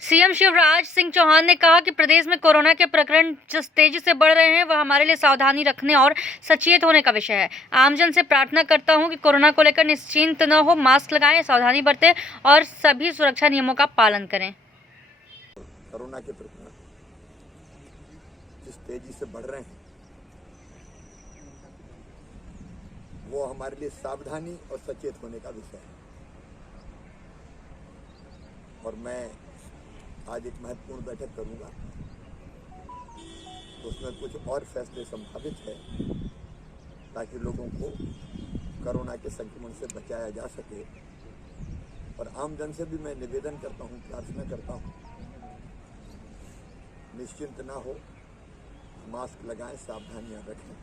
CM Shivraj Singh Chauhan ने कहा कि प्रदेश में कोरोना के प्रकरण जिस तेजी से बढ़ रहे हैं वह हमारे लिए सावधानी रखने और सचेत होने का विषय है। आमजन से प्रार्थना करता हूं कि कोरोना को लेकर निश्चिंत न हो, मास्क लगाएं, सावधानी बरतें और सभी सुरक्षा नियमों का पालन करें। कोरोना के प्रकरण जिस तेजी से बढ़ रहे हैं वो हमारे लिए सावधानी और सचेत होने का विषय है। और मैं आज एक महत्वपूर्ण बैठक करूंगा, तो उसमें कुछ और फैसले संभावित है ताकि लोगों को कोरोना के संक्रमण से बचाया जा सके। और आम जन से भी मैं निवेदन करता हूं, प्रार्थना करता हूं, निश्चिंत ना हो, मास्क लगाएं, सावधानियां रखें।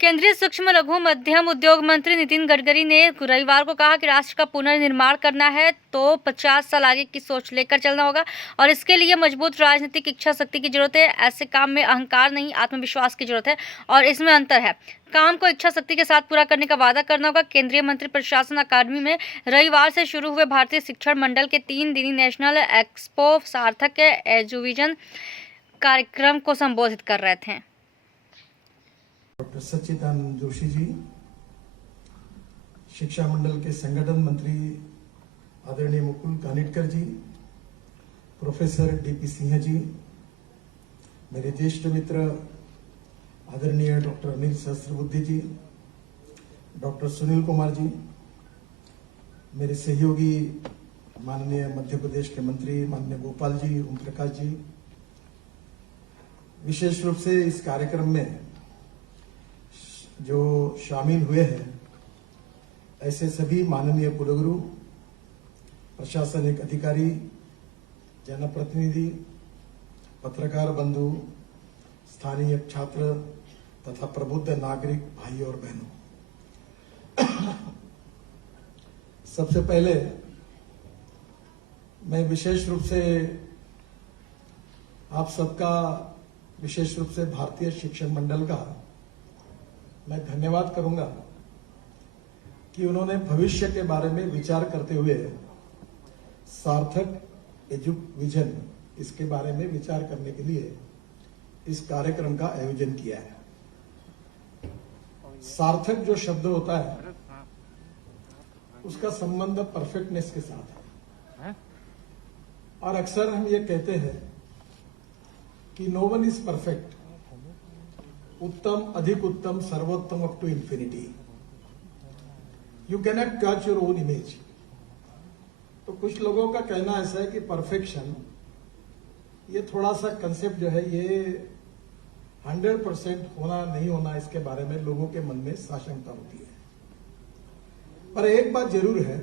केंद्रीय सूक्ष्म लघु मध्यम उद्योग मंत्री नितिन गडकरी ने रविवार को कहा कि राष्ट्र का पुनर्निर्माण करना है तो 50 साल आगे की सोच लेकर चलना होगा और इसके लिए मजबूत राजनीतिक इच्छा शक्ति की जरूरत है। ऐसे काम में अहंकार नहीं, आत्मविश्वास की जरूरत है और इसमें अंतर है। काम को इच्छा शक्ति के साथ पूरा करने का वादा करना होगा। केंद्रीय मंत्री प्रशासन अकादमी में रविवार से शुरू हुए भारतीय शिक्षण मंडल के 3 दिनी नेशनल एक्सपो सार्थक के एजुविजन कार्यक्रम को संबोधित कर रहे थे। डॉक्टर सच्चिदानंद जोशी जी, शिक्षा मंडल के संगठन मंत्री आदरणीय मुकुल कानिटकर जी, प्रोफेसर डीपी सिंह जी, मेरे ज्येष्ठ मित्र आदरणीय डॉक्टर अनिल सहस्त्रबुद्धे जी, डॉक्टर सुनील कुमार जी, मेरे सहयोगी माननीय मध्य प्रदेश के मंत्री माननीय गोपाल जी, ओम प्रकाश जी, विशेष रूप से इस कार्यक्रम में जो शामिल हुए हैं ऐसे सभी माननीय कुलगुरु, प्रशासनिक अधिकारी, जनप्रतिनिधि, पत्रकार बंधु, स्थानीय छात्र तथा प्रबुद्ध नागरिक भाई और बहनों, सबसे पहले मैं विशेष रूप से आप सबका, विशेष रूप से भारतीय शिक्षण मंडल का मैं धन्यवाद करूंगा कि उन्होंने भविष्य के बारे में विचार करते हुए सार्थक एजुविजन इसके बारे में विचार करने के लिए इस कार्यक्रम का आयोजन किया है। सार्थक जो शब्द होता है उसका संबंध परफेक्टनेस के साथ है और अक्सर हम ये कहते हैं कि नो वन इज परफेक्ट, उत्तम, अधिक उत्तम, सर्वोत्तम up to infinity. You cannot catch your own image. तो कुछ लोगों का कहना ऐसा है कि परफेक्शन, ये थोड़ा सा कंसेप्ट जो है ये 100% होना नहीं होना, इसके बारे में लोगों के मन में साशंकता होती है। पर एक बात जरूर है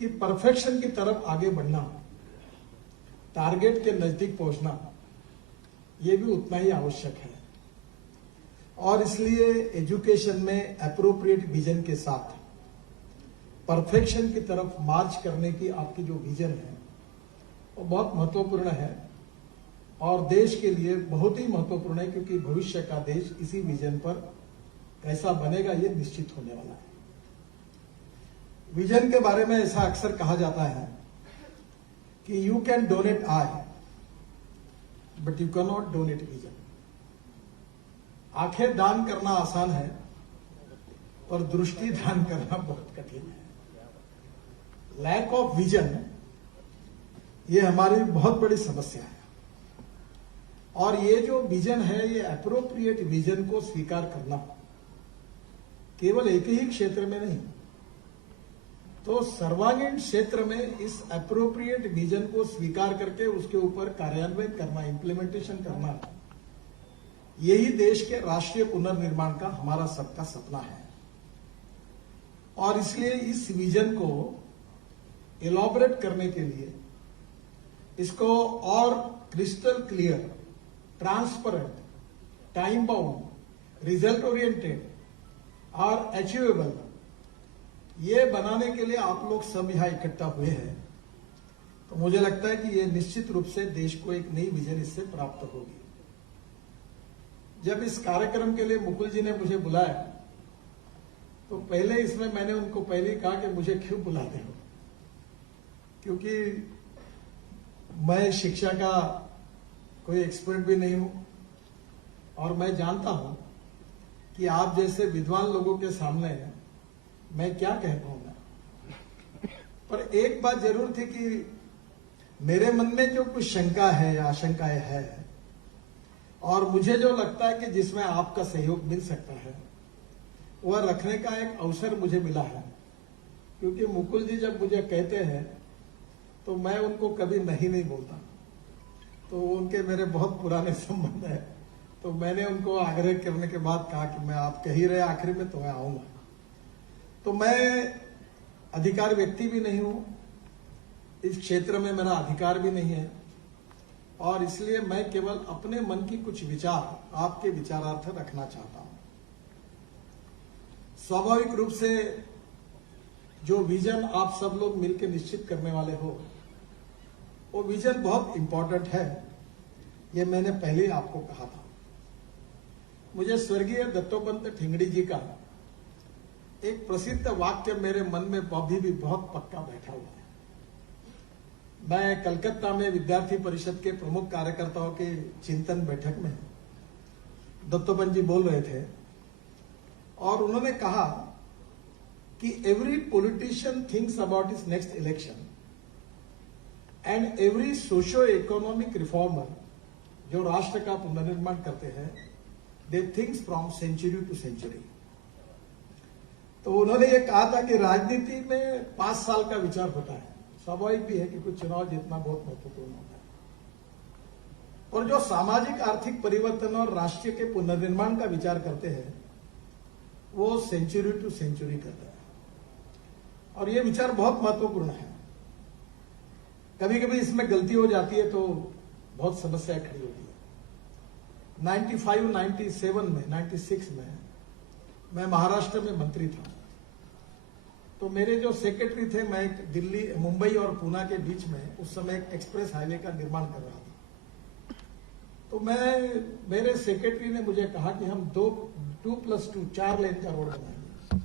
कि परफेक्शन की तरफ आगे बढ़ना, टारगेट के नजदीक पहुंचना, ये भी उतना ही आवश्यक है। और इसलिए एजुकेशन में एप्रोप्रिएट विजन के साथ परफेक्शन की तरफ मार्च करने की आपकी जो विजन है वो बहुत महत्वपूर्ण है और देश के लिए बहुत ही महत्वपूर्ण है, क्योंकि भविष्य का देश इसी विजन पर कैसा बनेगा ये निश्चित होने वाला है। विजन के बारे में ऐसा अक्सर कहा जाता है कि you can donate I but you can not donate vision. आंखें दान करना आसान है और दृष्टि दान करना बहुत कठिन है। लैक ऑफ विजन ये हमारी बहुत बड़ी समस्या है और ये जो विजन है, ये एप्रोप्रिएट विजन को स्वीकार करना केवल एक ही क्षेत्र में नहीं, तो सर्वांगीण क्षेत्र में इस एप्रोप्रिएट विजन को स्वीकार करके उसके ऊपर कार्यान्वयन करना, इंप्लीमेंटेशन करना, यही देश के राष्ट्रीय पुनर्निर्माण का हमारा सबका सपना है। और इसलिए इस विजन को एलॉबरेट करने के लिए, इसको और crystal clear, transparent, time bound, result oriented और अचीवेबल ये बनाने के लिए आप लोग सब यहां इकट्ठा हुए हैं। तो मुझे लगता है कि ये निश्चित रूप से देश को एक नई विजन इससे प्राप्त होगी। जब इस कार्यक्रम के लिए मुकुल जी ने मुझे बुलाया तो पहले इसमें मैंने उनको पहले कहा कि मुझे क्यों बुलाते हो, क्योंकि मैं शिक्षा का कोई एक्सपर्ट भी नहीं हूं और मैं जानता हूं कि आप जैसे विद्वान लोगों के सामने मैं क्या कह पाऊंगा। पर एक बात जरूर थी कि मेरे मन में जो कुछ शंका है या आशंकाएं है और मुझे जो लगता है कि जिसमें आपका सहयोग मिल सकता है वह रखने का एक अवसर मुझे मिला है। क्योंकि मुकुल जी जब मुझे कहते हैं तो मैं उनको कभी नहीं बोलता, तो उनके मेरे बहुत पुराने संबंध है। तो मैंने उनको आग्रह करने के बाद कहा कि मैं आप कह ही रहे आखिर में तो मैं आऊंगा। तो मैं अधिकार व्यक्ति भी नहीं हूं, इस क्षेत्र में मेरा अधिकार भी नहीं है और इसलिए मैं केवल अपने मन की कुछ विचार आपके विचारार्थ रखना चाहता हूं। स्वाभाविक रूप से जो विजन आप सब लोग मिलकर निश्चित करने वाले हो वो विजन बहुत इंपॉर्टेंट है, ये मैंने पहले ही आपको कहा था। मुझे स्वर्गीय दत्तोपंत ठेंगड़ी जी का एक प्रसिद्ध वाक्य मेरे मन में अभी भी बहुत पक्का बैठा हुआ है। मैं कलकत्ता में विद्यार्थी परिषद के प्रमुख कार्यकर्ताओं के चिंतन बैठक में दत्तोपंत जी बोल रहे थे और उन्होंने कहा कि every politician thinks about his next election and every socio economic reformer जो राष्ट्र का पुनर्निर्माण करते हैं they thinks from century to century. तो उन्होंने ये कहा था कि राजनीति में 5 साल का विचार होता है, स्वाभाविक भी है कि कुछ चुनाव जीतना बहुत महत्वपूर्ण होता है, और जो सामाजिक आर्थिक परिवर्तन और राष्ट्र के पुनर्निर्माण का विचार करते हैं वो सेंचुरी टू सेंचुरी करते हैं और ये विचार बहुत महत्वपूर्ण है। कभी कभी इसमें गलती हो जाती है तो बहुत समस्या खड़ी होती है। 95, 97 में 96 में मैं महाराष्ट्र में मंत्री था, तो मेरे जो सेक्रेटरी थे, मैं दिल्ली मुंबई और पूना के बीच में उस समय एक एक्सप्रेस हाईवे का निर्माण कर रहा था। तो मेरे सेक्रेटरी ने मुझे कहा कि हम 2+2 4 लेन का रोड बनाएंगे।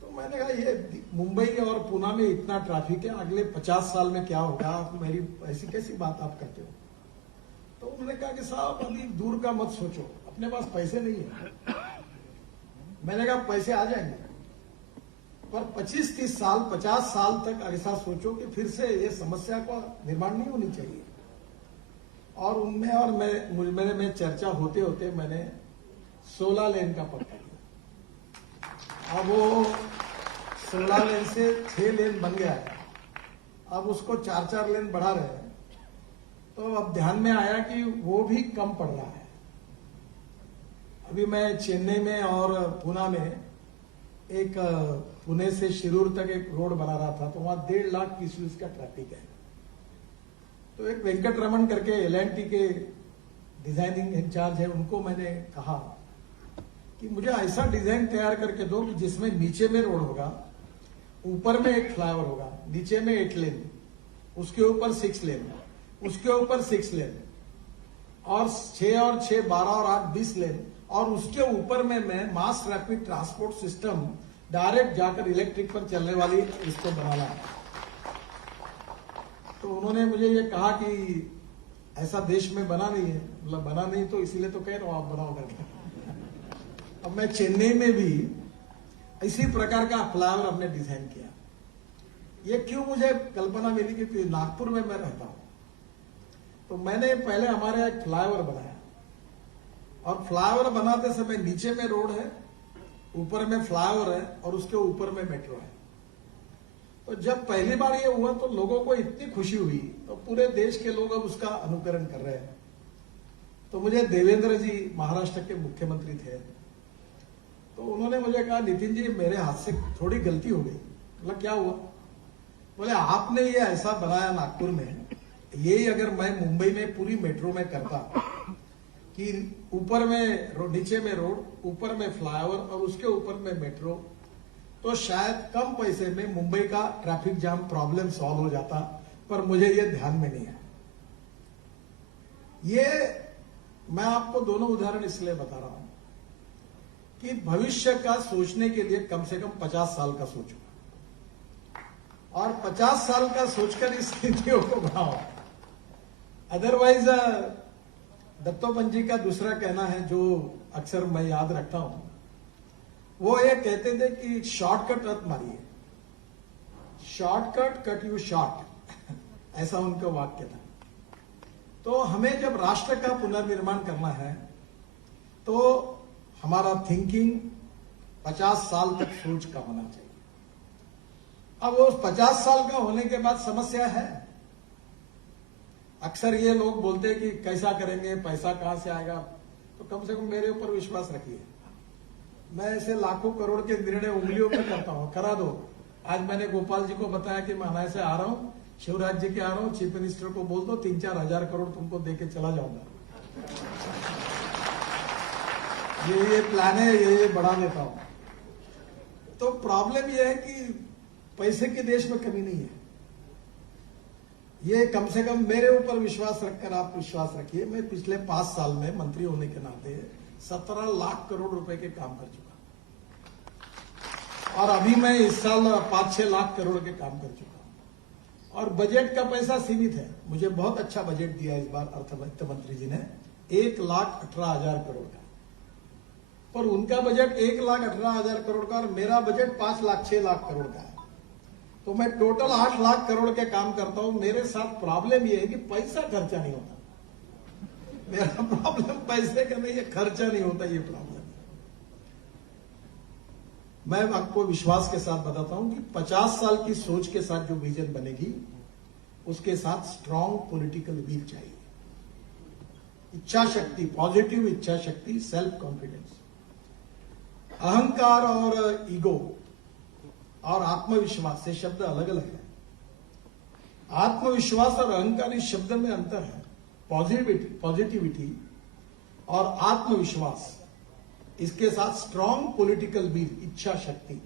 तो मैंने कहा ये मुंबई और पूना में इतना ट्रैफिक है, अगले 50 साल में क्या होगा, आप मेरी ऐसी कैसी बात आप करते हो। तो उन्होंने कहा कि साहब अभी दूर का मत सोचो, अपने पास पैसे नहीं है। मैंने कहा पैसे आ जाएंगे, पर 25-30 साल 50 साल तक ऐसा सोचो कि फिर से ये समस्या का निर्माण नहीं होनी चाहिए। और उनमें और मेरे में चर्चा होते होते मैंने 16 लेन का पक्का किया। अब वो 16 लेन से 6 लेन बन गया है, अब उसको 4-4 लेन बढ़ा रहे हैं। तो अब ध्यान में आया कि वो भी कम पड़ रहा है। अभी मैं चेन्नई में और पूना में एक पुणे से शिरूर तक एक रोड बना रहा था, तो वहां 1.5 लाख पीसीस का ट्रैफिक है। तो एक वेंकट रमन करके L&T के डिजाइनिंग इंचार्ज है, उनको मैंने कहा कि मुझे ऐसा डिजाइन तैयार करके दो कि जिसमें नीचे में रोड होगा, ऊपर में एक फ्लाईओवर होगा, नीचे में 8 लेन, उसके ऊपर 6 लेन, उसके ऊपर 6 लेन और 6 और 6 12 और 8 20 लेन, और उसके ऊपर में मैं mass rapid transport system direct जाकर इलेक्ट्रिक पर चलने वाली इसको बनाना है। तो उन्होंने मुझे ये कहा कि ऐसा देश में बना नहीं है। मतलब बना नहीं तो इसीलिए तो कह रहा हूं आप बनाओ करके। अब मैं चेन्नई में भी इसी प्रकार का फ्लाईओवर हमने डिजाइन किया। ये क्यों मुझे कल्पना मिली, क्योंकि नागपुर में मैं रहता हूं, तो मैंने पहले हमारे एक फ्लाईओवर बनाया और फ्लाईओवर बनाते समय नीचे में रोड है, ऊपर में फ्लाईओवर है और उसके ऊपर में मेट्रो है। तो जब पहली बार ये हुआ तो लोगों को इतनी खुशी हुई, तो पूरे देश के लोग अब उसका अनुकरण कर रहे हैं। तो मुझे देवेंद्र जी महाराष्ट्र के मुख्यमंत्री थे, तो उन्होंने मुझे कहा नितिन जी मेरे हाथ से थोड़ी गलती हो गई। मतलब क्या हुआ? बोले आपने ये ऐसा बनाया नागपुर में, यही अगर मैं मुंबई में पूरी मेट्रो में करता कि ऊपर में नीचे में रोड, ऊपर में फ्लाईओवर और उसके ऊपर में मेट्रो, तो शायद कम पैसे में मुंबई का ट्रैफिक जाम प्रॉब्लम सॉल्व हो जाता। पर मुझे ये ध्यान में नहीं है। ये मैं आपको दोनों उदाहरण इसलिए बता रहा हूं कि भविष्य का सोचने के लिए कम से कम 50 साल का सोचो, और 50 साल का सोचकर इस नीतियों को बनाओ। अदरवाइज दत्तोपंत जी का दूसरा कहना है जो अक्सर मैं याद रखता हूं, वो ये कहते थे कि शॉर्टकट मत मारिए, शॉर्टकट कट यू शॉर्ट ऐसा उनका वाक्य था। तो हमें जब राष्ट्र का पुनर्निर्माण करना है तो हमारा थिंकिंग 50 साल तक सोच का होना चाहिए। अब वो 50 साल का होने के बाद समस्या है। अक्सर ये लोग बोलते हैं कि कैसा करेंगे, पैसा कहां से आएगा, तो कम से कम मेरे ऊपर विश्वास रखिए। मैं ऐसे लाखों करोड़ के निर्णय उंगलियों पर करता हूं, करा दो। आज मैंने गोपाल जी को बताया कि मैं अनाया से आ रहा हूं, शिवराज जी के आ रहा हूं, चीफ मिनिस्टर को बोल दो 3-4 हजार करोड़ तुमको दे के चला जाऊंगा। ये प्लान है, ये बढ़ा देता हूं। तो प्रॉब्लम ये है कि पैसे के देश में कमी नहीं है। ये कम से कम मेरे ऊपर विश्वास रखकर आप विश्वास रखिए, मैं पिछले 5 साल में मंत्री होने के नाते 17 लाख करोड़ रुपए के काम कर चुका, और अभी मैं इस साल 5-6 लाख करोड़ के काम कर चुका हूं। और बजट का पैसा सीमित है। मुझे बहुत अच्छा बजट दिया इस बार वित्त मंत्री जी ने, 1,18,000 करोड़ का। पर उनका बजट 1,18,000 करोड़ का और मेरा बजट 5,06,00,000 करोड़ का है। तो मैं टोटल 8 लाख करोड़ के काम करता हूं। मेरे साथ प्रॉब्लम यह है कि पैसा खर्चा नहीं होता। मेरा प्रॉब्लम पैसे का नहीं है, खर्चा नहीं होता, ये प्रॉब्लम है। मैं आपको विश्वास के साथ बताता हूं कि 50 साल की सोच के साथ जो विजन बनेगी, उसके साथ स्ट्रांग पॉलिटिकल विल चाहिए, इच्छा शक्ति, पॉजिटिव इच्छा शक्ति, सेल्फ कॉन्फिडेंस। अहंकार और ईगो और आत्मविश्वास से शब्द अलग अलग है। आत्मविश्वास और अहंकार इस शब्द में अंतर है। पॉजिटिविटी और आत्मविश्वास, इसके साथ स्ट्रांग पॉलिटिकल विल, इच्छा शक्ति।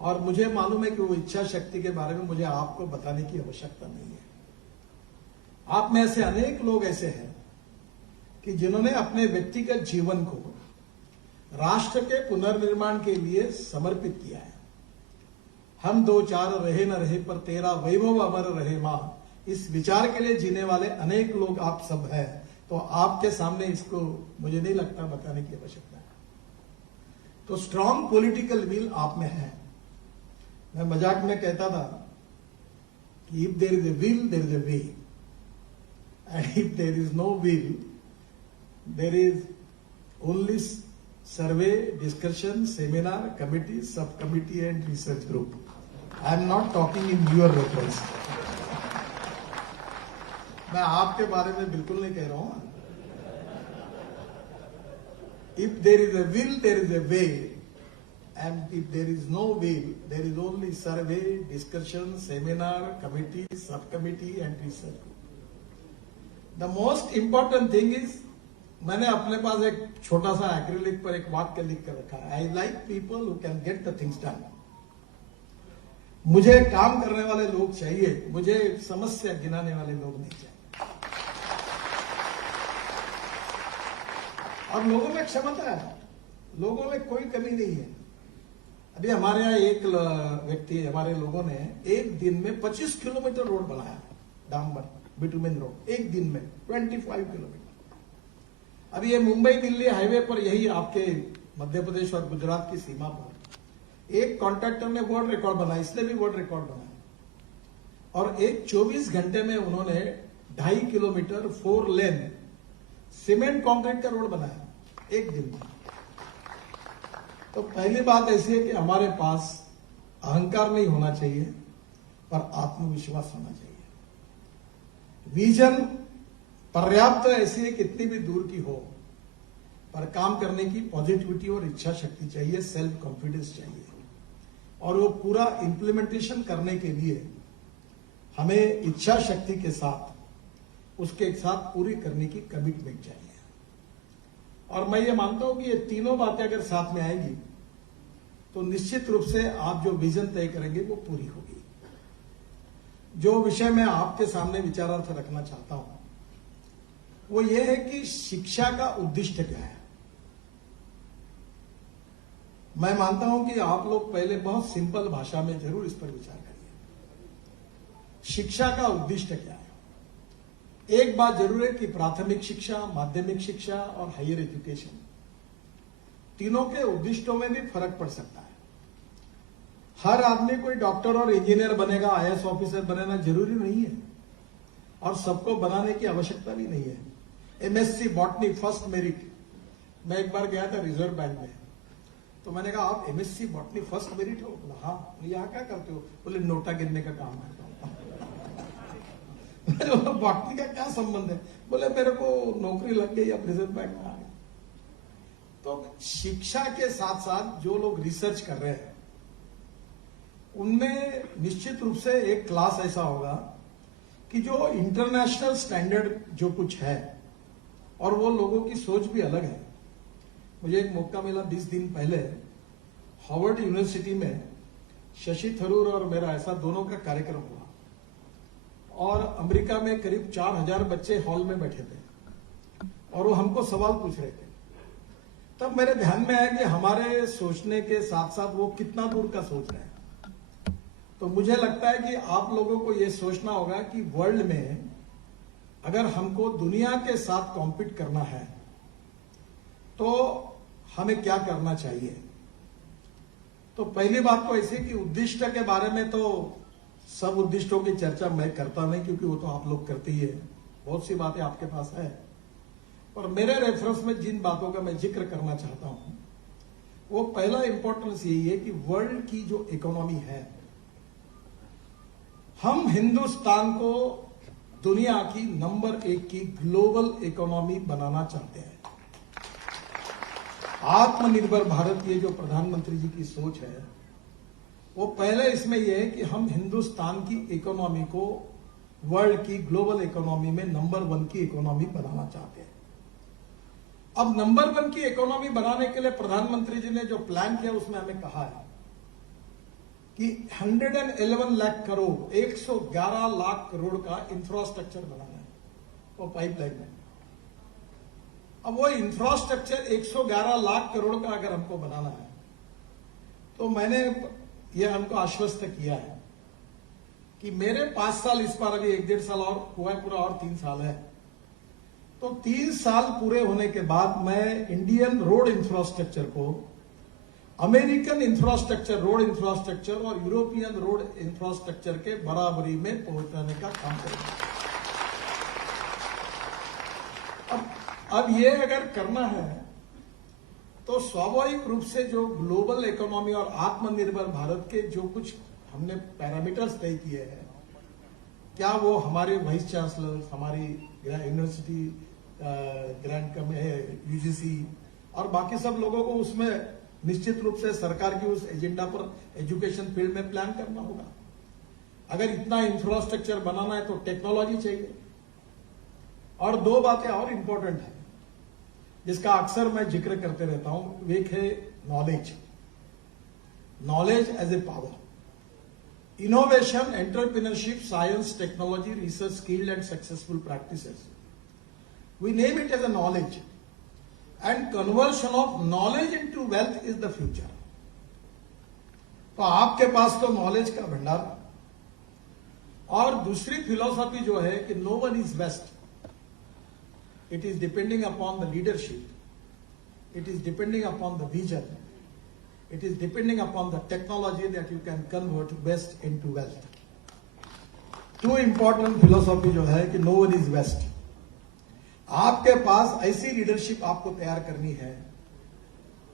और मुझे मालूम है कि वो इच्छा शक्ति के बारे में मुझे आपको बताने की आवश्यकता नहीं है। आप में से अनेक लोग ऐसे हैं कि जिन्होंने अपने व्यक्तिगत जीवन को राष्ट्र के पुनर्निर्माण के लिए समर्पित किया है। हम 2-4 रहे न रहे पर तेरा वैभव अमर रहे मां, इस विचार के लिए जीने वाले अनेक लोग आप सब हैं। तो आपके सामने इसको मुझे नहीं लगता बताने की आवश्यकता है। तो स्ट्रांग पॉलिटिकल विल आप में है। मैं मजाक में कहता था कि if there is a will there is a way, and if there is no will there is only survey, discussion, seminar, committee, sub committee and research group. I am not talking in your reference. मैं आपके बारे में बिल्कुल नहीं कह रहा हूं। If there is a will there is a way, and if there is no will there is only survey, discussion, seminar, committee, sub committee and research group. The most important thing is, मैंने अपने पास एक छोटा सा acrylic पर एक वाक्य लिख कर रखा है, I like people who can get the things done. मुझे काम करने वाले लोग चाहिए, मुझे समस्या गिनाने वाले लोग नहीं चाहिए। और लोगों में क्षमता है, लोगों में कोई कमी नहीं है। अभी हमारे यहाँ एक व्यक्ति, हमारे लोगों ने एक दिन में 25 किलोमीटर रोड बनाया, डांबर बिटुमेन रोड, एक दिन में 25 किलोमीटर। अभी ये मुंबई दिल्ली हाईवे पर, यही आपके मध्य प्रदेश और गुजरात की सीमा पर एक कॉन्ट्रैक्टर ने वर्ल्ड रिकॉर्ड बनाया, इसने भी वर्ल्ड रिकॉर्ड बनाया। और एक 24 घंटे में उन्होंने 2.5 किलोमीटर 4 लेन सीमेंट कंक्रीट का रोड बनाया एक दिन में। तो पहली बात ऐसी है कि हमारे पास अहंकार नहीं होना चाहिए, पर आत्मविश्वास होना चाहिए। विजन पर्याप्त ऐसी है, कितनी भी दूर की हो, पर काम करने की पॉजिटिविटी और इच्छा शक्ति चाहिए, सेल्फ कॉन्फिडेंस चाहिए। और वो पूरा इंप्लीमेंटेशन करने के लिए हमें इच्छा शक्ति के साथ, उसके साथ पूरी करने की कमिटमेंट चाहिए। और मैं ये मानता हूं कि ये तीनों बातें अगर साथ में आएंगी तो निश्चित रूप से आप जो विजन तय करेंगे वो पूरी होगी। जो विषय मैं आपके सामने विचारार्थ रखना चाहता हूं वो ये है कि शिक्षा का उद्देश्य क्या है। मैं मानता हूं कि आप लोग पहले बहुत सिंपल भाषा में जरूर इस पर विचार करिए। शिक्षा का उद्दिष्ट क्या है। एक बात जरूर है कि प्राथमिक शिक्षा, माध्यमिक शिक्षा और हायर एजुकेशन, तीनों के उद्दिष्टों में भी फर्क पड़ सकता है। हर आदमी कोई डॉक्टर और इंजीनियर बनेगा, आईएएस ऑफिसर बनेगा जरूरी नहीं है, और सबको बनाने की आवश्यकता भी नहीं है। एमएससी बॉटनी फर्स्ट मेरिट, मैं एक बार गया था रिजर्व बैंक में, तो मैंने कहा आप एमएससी बॉटनी फर्स्ट मेरिट हो? बोला हाँ। यहाँ क्या करते हो? बोले नोटा गिनने का काम करता हूँ। बॉटनी का क्या संबंध है? बोले मेरे को नौकरी लग गई, अब रिजर्व बैंक में आ गया। तो शिक्षा के साथ साथ जो लोग रिसर्च कर रहे हैं उनमें निश्चित रूप से एक क्लास ऐसा होगा कि जो इंटरनेशनल स्टैंडर्ड जो कुछ है, और वो लोगों की सोच भी अलग है। मुझे एक मौका मिला 20 दिन पहले हार्वर्ड यूनिवर्सिटी में, शशि थरूर और मेरा ऐसा दोनों का कार्यक्रम हुआ, और अमेरिका में करीब 4000 बच्चे हॉल में बैठे थे और वो हमको सवाल पूछ रहे थे। तब मेरे ध्यान में आया कि हमारे सोचने के साथ साथ वो कितना दूर का सोच रहे हैं। तो मुझे लगता है कि आप लोगों को ये सोचना होगा कि वर्ल्ड में अगर हमको दुनिया के साथ कॉम्पीट करना है तो हमें क्या करना चाहिए। तो पहली बात तो ऐसी कि उद्दिष्ट के बारे में तो सब उद्दिष्टों की चर्चा मैं करता नहीं, क्योंकि वो तो आप लोग करते ही है, बहुत सी बातें आपके पास है। पर मेरे रेफरेंस में जिन बातों का मैं जिक्र करना चाहता हूं, वो पहला इंपॉर्टेंस यही है कि वर्ल्ड की जो इकोनॉमी है, हम हिंदुस्तान को दुनिया की नंबर 1 की ग्लोबल इकोनॉमी बनाना चाहते हैं। आत्मनिर्भर भारत, ये जो प्रधानमंत्री जी की सोच है, वो पहले इसमें यह है कि हम हिंदुस्तान की इकोनॉमी को वर्ल्ड की ग्लोबल इकोनॉमी में नंबर 1 की इकोनॉमी बनाना चाहते हैं। अब नंबर 1 की इकोनॉमी बनाने के लिए प्रधानमंत्री जी ने जो प्लान किया उसमें हमें कहा है कि 111 लाख करोड़, 111 लाख करोड़ का इंफ्रास्ट्रक्चर बनाना है वो पाइपलाइन में। अब वो इंफ्रास्ट्रक्चर 111 लाख करोड़ का अगर हमको बनाना है, तो मैंने ये हमको आश्वस्त किया है कि मेरे 5 साल, इस बार अभी 1-1.5 साल और हुआ है पूरा, और 3 साल है, तो 3 साल पूरे होने के बाद मैं इंडियन रोड इंफ्रास्ट्रक्चर को अमेरिकन इंफ्रास्ट्रक्चर, रोड इंफ्रास्ट्रक्चर और यूरोपियन रोड इंफ्रास्ट्रक्चर के बराबरी में पहुंचाने का काम करेंगे। अब ये अगर करना है तो स्वाभाविक रूप से जो ग्लोबल इकोनॉमी और आत्मनिर्भर भारत के जो कुछ हमने पैरामीटर्स तय किए हैं, क्या वो हमारे वाइस चांसलर, हमारी यूनिवर्सिटी ग्रांट कम है, यूजीसी और बाकी सब लोगों को उसमें निश्चित रूप से सरकार की उस एजेंडा पर एजुकेशन फील्ड में प्लान करना होगा। अगर इतना इंफ्रास्ट्रक्चर बनाना है तो टेक्नोलॉजी चाहिए। और 2 बातें और इंपॉर्टेंट है जिसका अक्सर मैं जिक्र करते रहता हूं, एक है knowledge, knowledge as a power, innovation, entrepreneurship, science, technology, research, skilled and successful practices, we name it as a knowledge, and conversion of knowledge into wealth is the future. तो आपके पास तो नॉलेज का भंडार, और दूसरी फिलॉसफी जो है कि no one is best, it is depending upon the leadership, it is depending upon the vision, it is depending upon the technology that you can convert waste into wealth. 2 important philosophy जो है कि no one is best. आपके पास ऐसी leadership आपको तैयार करनी है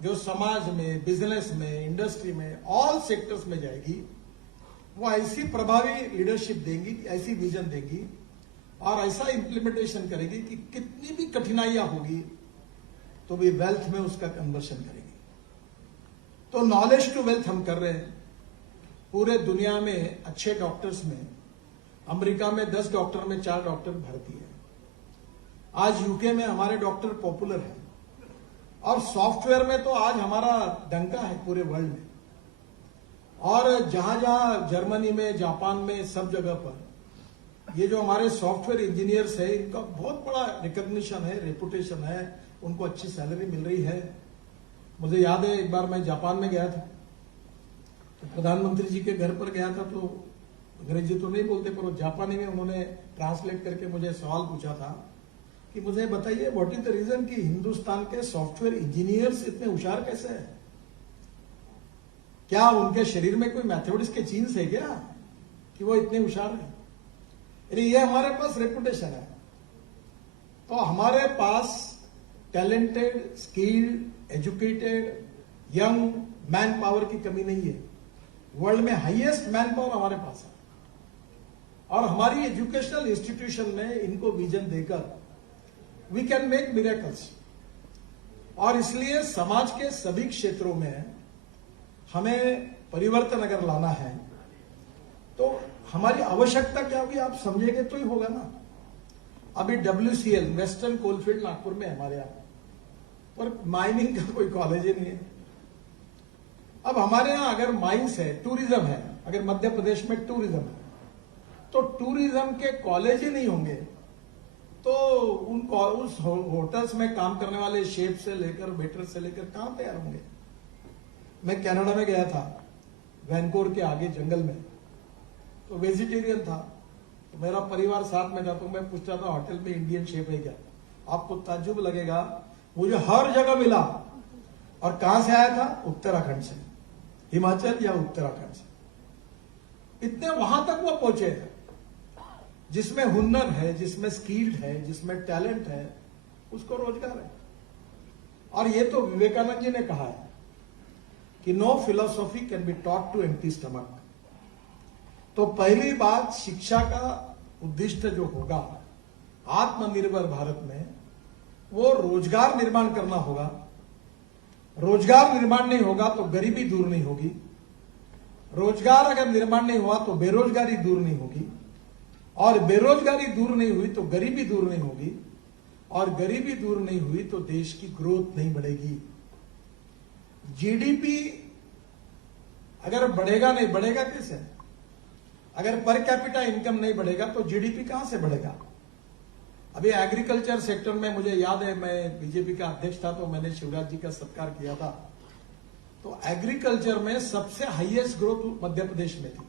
जो समाज में, बिजनेस में, इंडस्ट्री में, ऑल सेक्टर्स में जाएगी। वो ऐसी प्रभावी लीडरशिप देंगी, ऐसी विजन देंगी और ऐसा इंप्लीमेंटेशन करेगी कि कितनी भी कठिनाइयां होगी तो भी वेल्थ में उसका कन्वर्शन करेगी। तो नॉलेज टू वेल्थ हम कर रहे हैं। पूरे दुनिया में अच्छे डॉक्टर्स में, अमेरिका में 10 डॉक्टर में 4 डॉक्टर भर्ती है। आज यूके में हमारे डॉक्टर पॉपुलर हैं, और सॉफ्टवेयर में तो आज हमारा डंका है पूरे वर्ल्ड में। और जहां जहां जर्मनी में, जापान में, सब जगह पर ये जो हमारे सॉफ्टवेयर इंजीनियर्स है, इनका बहुत बड़ा रिकॉग्निशन है, रेपुटेशन है, उनको अच्छी सैलरी मिल रही है। मुझे याद है एक बार मैं जापान में गया था, तो प्रधानमंत्री जी के घर पर गया था, तो अंग्रेजी तो नहीं बोलते पर वो जापानी में उन्होंने ट्रांसलेट करके मुझे सवाल पूछा था कि मुझे बताइए व्हाट इज द रीजन कि हिंदुस्तान के सॉफ्टवेयर इंजीनियर्स इतने होशियार कैसे हैं? क्या उनके शरीर में कोई मैथमेटिक्स के जीन्स है क्या कि वो इतने होशियार हैं? अरे ये हमारे पास रेपुटेशन है। तो हमारे पास talented, skilled, educated, young manpower की कमी नहीं है। वर्ल्ड में हाईएस्ट मैन पावर हमारे पास है और हमारी एजुकेशनल इंस्टीट्यूशन में इनको विजन देकर वी कैन मेक मिरेकल्स। और इसलिए समाज के सभी क्षेत्रों में हमें परिवर्तन अगर लाना है तो हमारी आवश्यकता क्या होगी आप समझेंगे तो ही होगा ना। अभी WCL वेस्टर्न कोलफील्ड नागपुर में हमारे यहाँ पर माइनिंग का कोई कॉलेज ही नहीं है। अब हमारे यहाँ अगर माइंस है, टूरिज्म है, अगर मध्य प्रदेश में टूरिज्म है तो टूरिज्म के कॉलेज ही नहीं होंगे तो उस होटल्स में काम करने वाले शेफ से लेकर वेटर से लेकर कहां तैयार होंगे। मैं कनाडा में गया था, वैनकोर के आगे जंगल में, तो वेजिटेरियन था तो मेरा परिवार साथ में था तो मैं पूछ रहा था होटल में इंडियन शेफ है क्या? आपको ताज्जुब लगेगा, मुझे हर जगह मिला। और कहां से आया था? उत्तराखंड से, हिमाचल या उत्तराखंड से। इतने वहां तक वो पहुंचे जिसमें हुनर है, जिसमें स्किल्ड है, जिसमें टैलेंट है, उसको रोजगार है। और ये तो विवेकानंद जी ने कहा है कि no philosophy can be taught to empty stomach. तो पहली बात, शिक्षा का उद्देश्य जो होगा आत्मनिर्भर भारत में, वो रोजगार निर्माण करना होगा। रोजगार निर्माण नहीं होगा तो गरीबी दूर नहीं होगी। रोजगार अगर निर्माण नहीं हुआ तो बेरोजगारी दूर नहीं होगी, और बेरोजगारी दूर नहीं हुई तो गरीबी दूर नहीं होगी, और गरीबी दूर नहीं हुई तो देश की ग्रोथ नहीं बढ़ेगी। जीडीपी अगर बढ़ेगा नहीं, बढ़ेगा कैसे? अगर पर कैपिटा इनकम नहीं बढ़ेगा तो जीडीपी कहां से बढ़ेगा? अभी एग्रीकल्चर सेक्टर में मुझे याद है, मैं बीजेपी का अध्यक्ष था तो मैंने शिवराज जी का सत्कार किया था, तो एग्रीकल्चर में सबसे हाईएस्ट ग्रोथ मध्य प्रदेश में थी।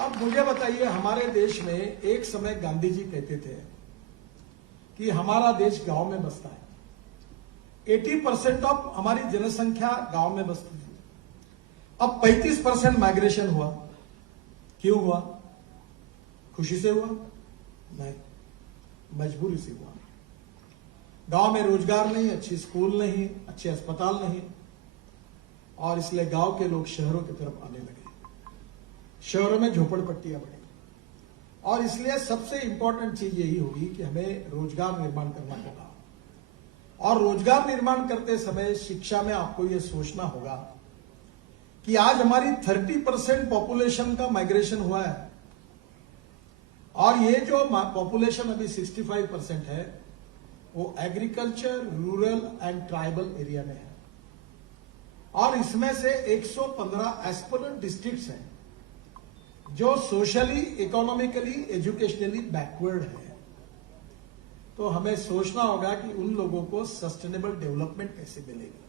अब मुझे बताइए, हमारे देश में एक समय गांधी जी कहते थे कि हमारा देश गांव में बसता है। 80% ऑफ हमारी जनसंख्या गांव में बसती थी। अब 35% माइग्रेशन हुआ। क्यों हुआ? खुशी से हुआ? नहीं, मजबूरी से हुआ। गांव में रोजगार नहीं, अच्छी स्कूल नहीं, अच्छे अस्पताल नहीं, और इसलिए गांव के लोग शहरों की तरफ आने लगे। शहरों में झोपड़पट्टियां बढ़ी, और इसलिए सबसे इंपॉर्टेंट चीज यही होगी कि हमें रोजगार निर्माण करना होगा। और रोजगार निर्माण करते समय शिक्षा में आपको यह सोचना होगा कि आज हमारी 30% पॉपुलेशन का माइग्रेशन हुआ है, और ये जो पॉपुलेशन अभी 65% है वो agriculture, rural and tribal area में है। और इसमें से 115 एस्पिरेंट डिस्ट्रिक्ट्स हैं जो सोशली, इकोनॉमिकली, एजुकेशनली बैकवर्ड है। तो हमें सोचना होगा कि उन लोगों को सस्टेनेबल डेवलपमेंट कैसे मिलेगी,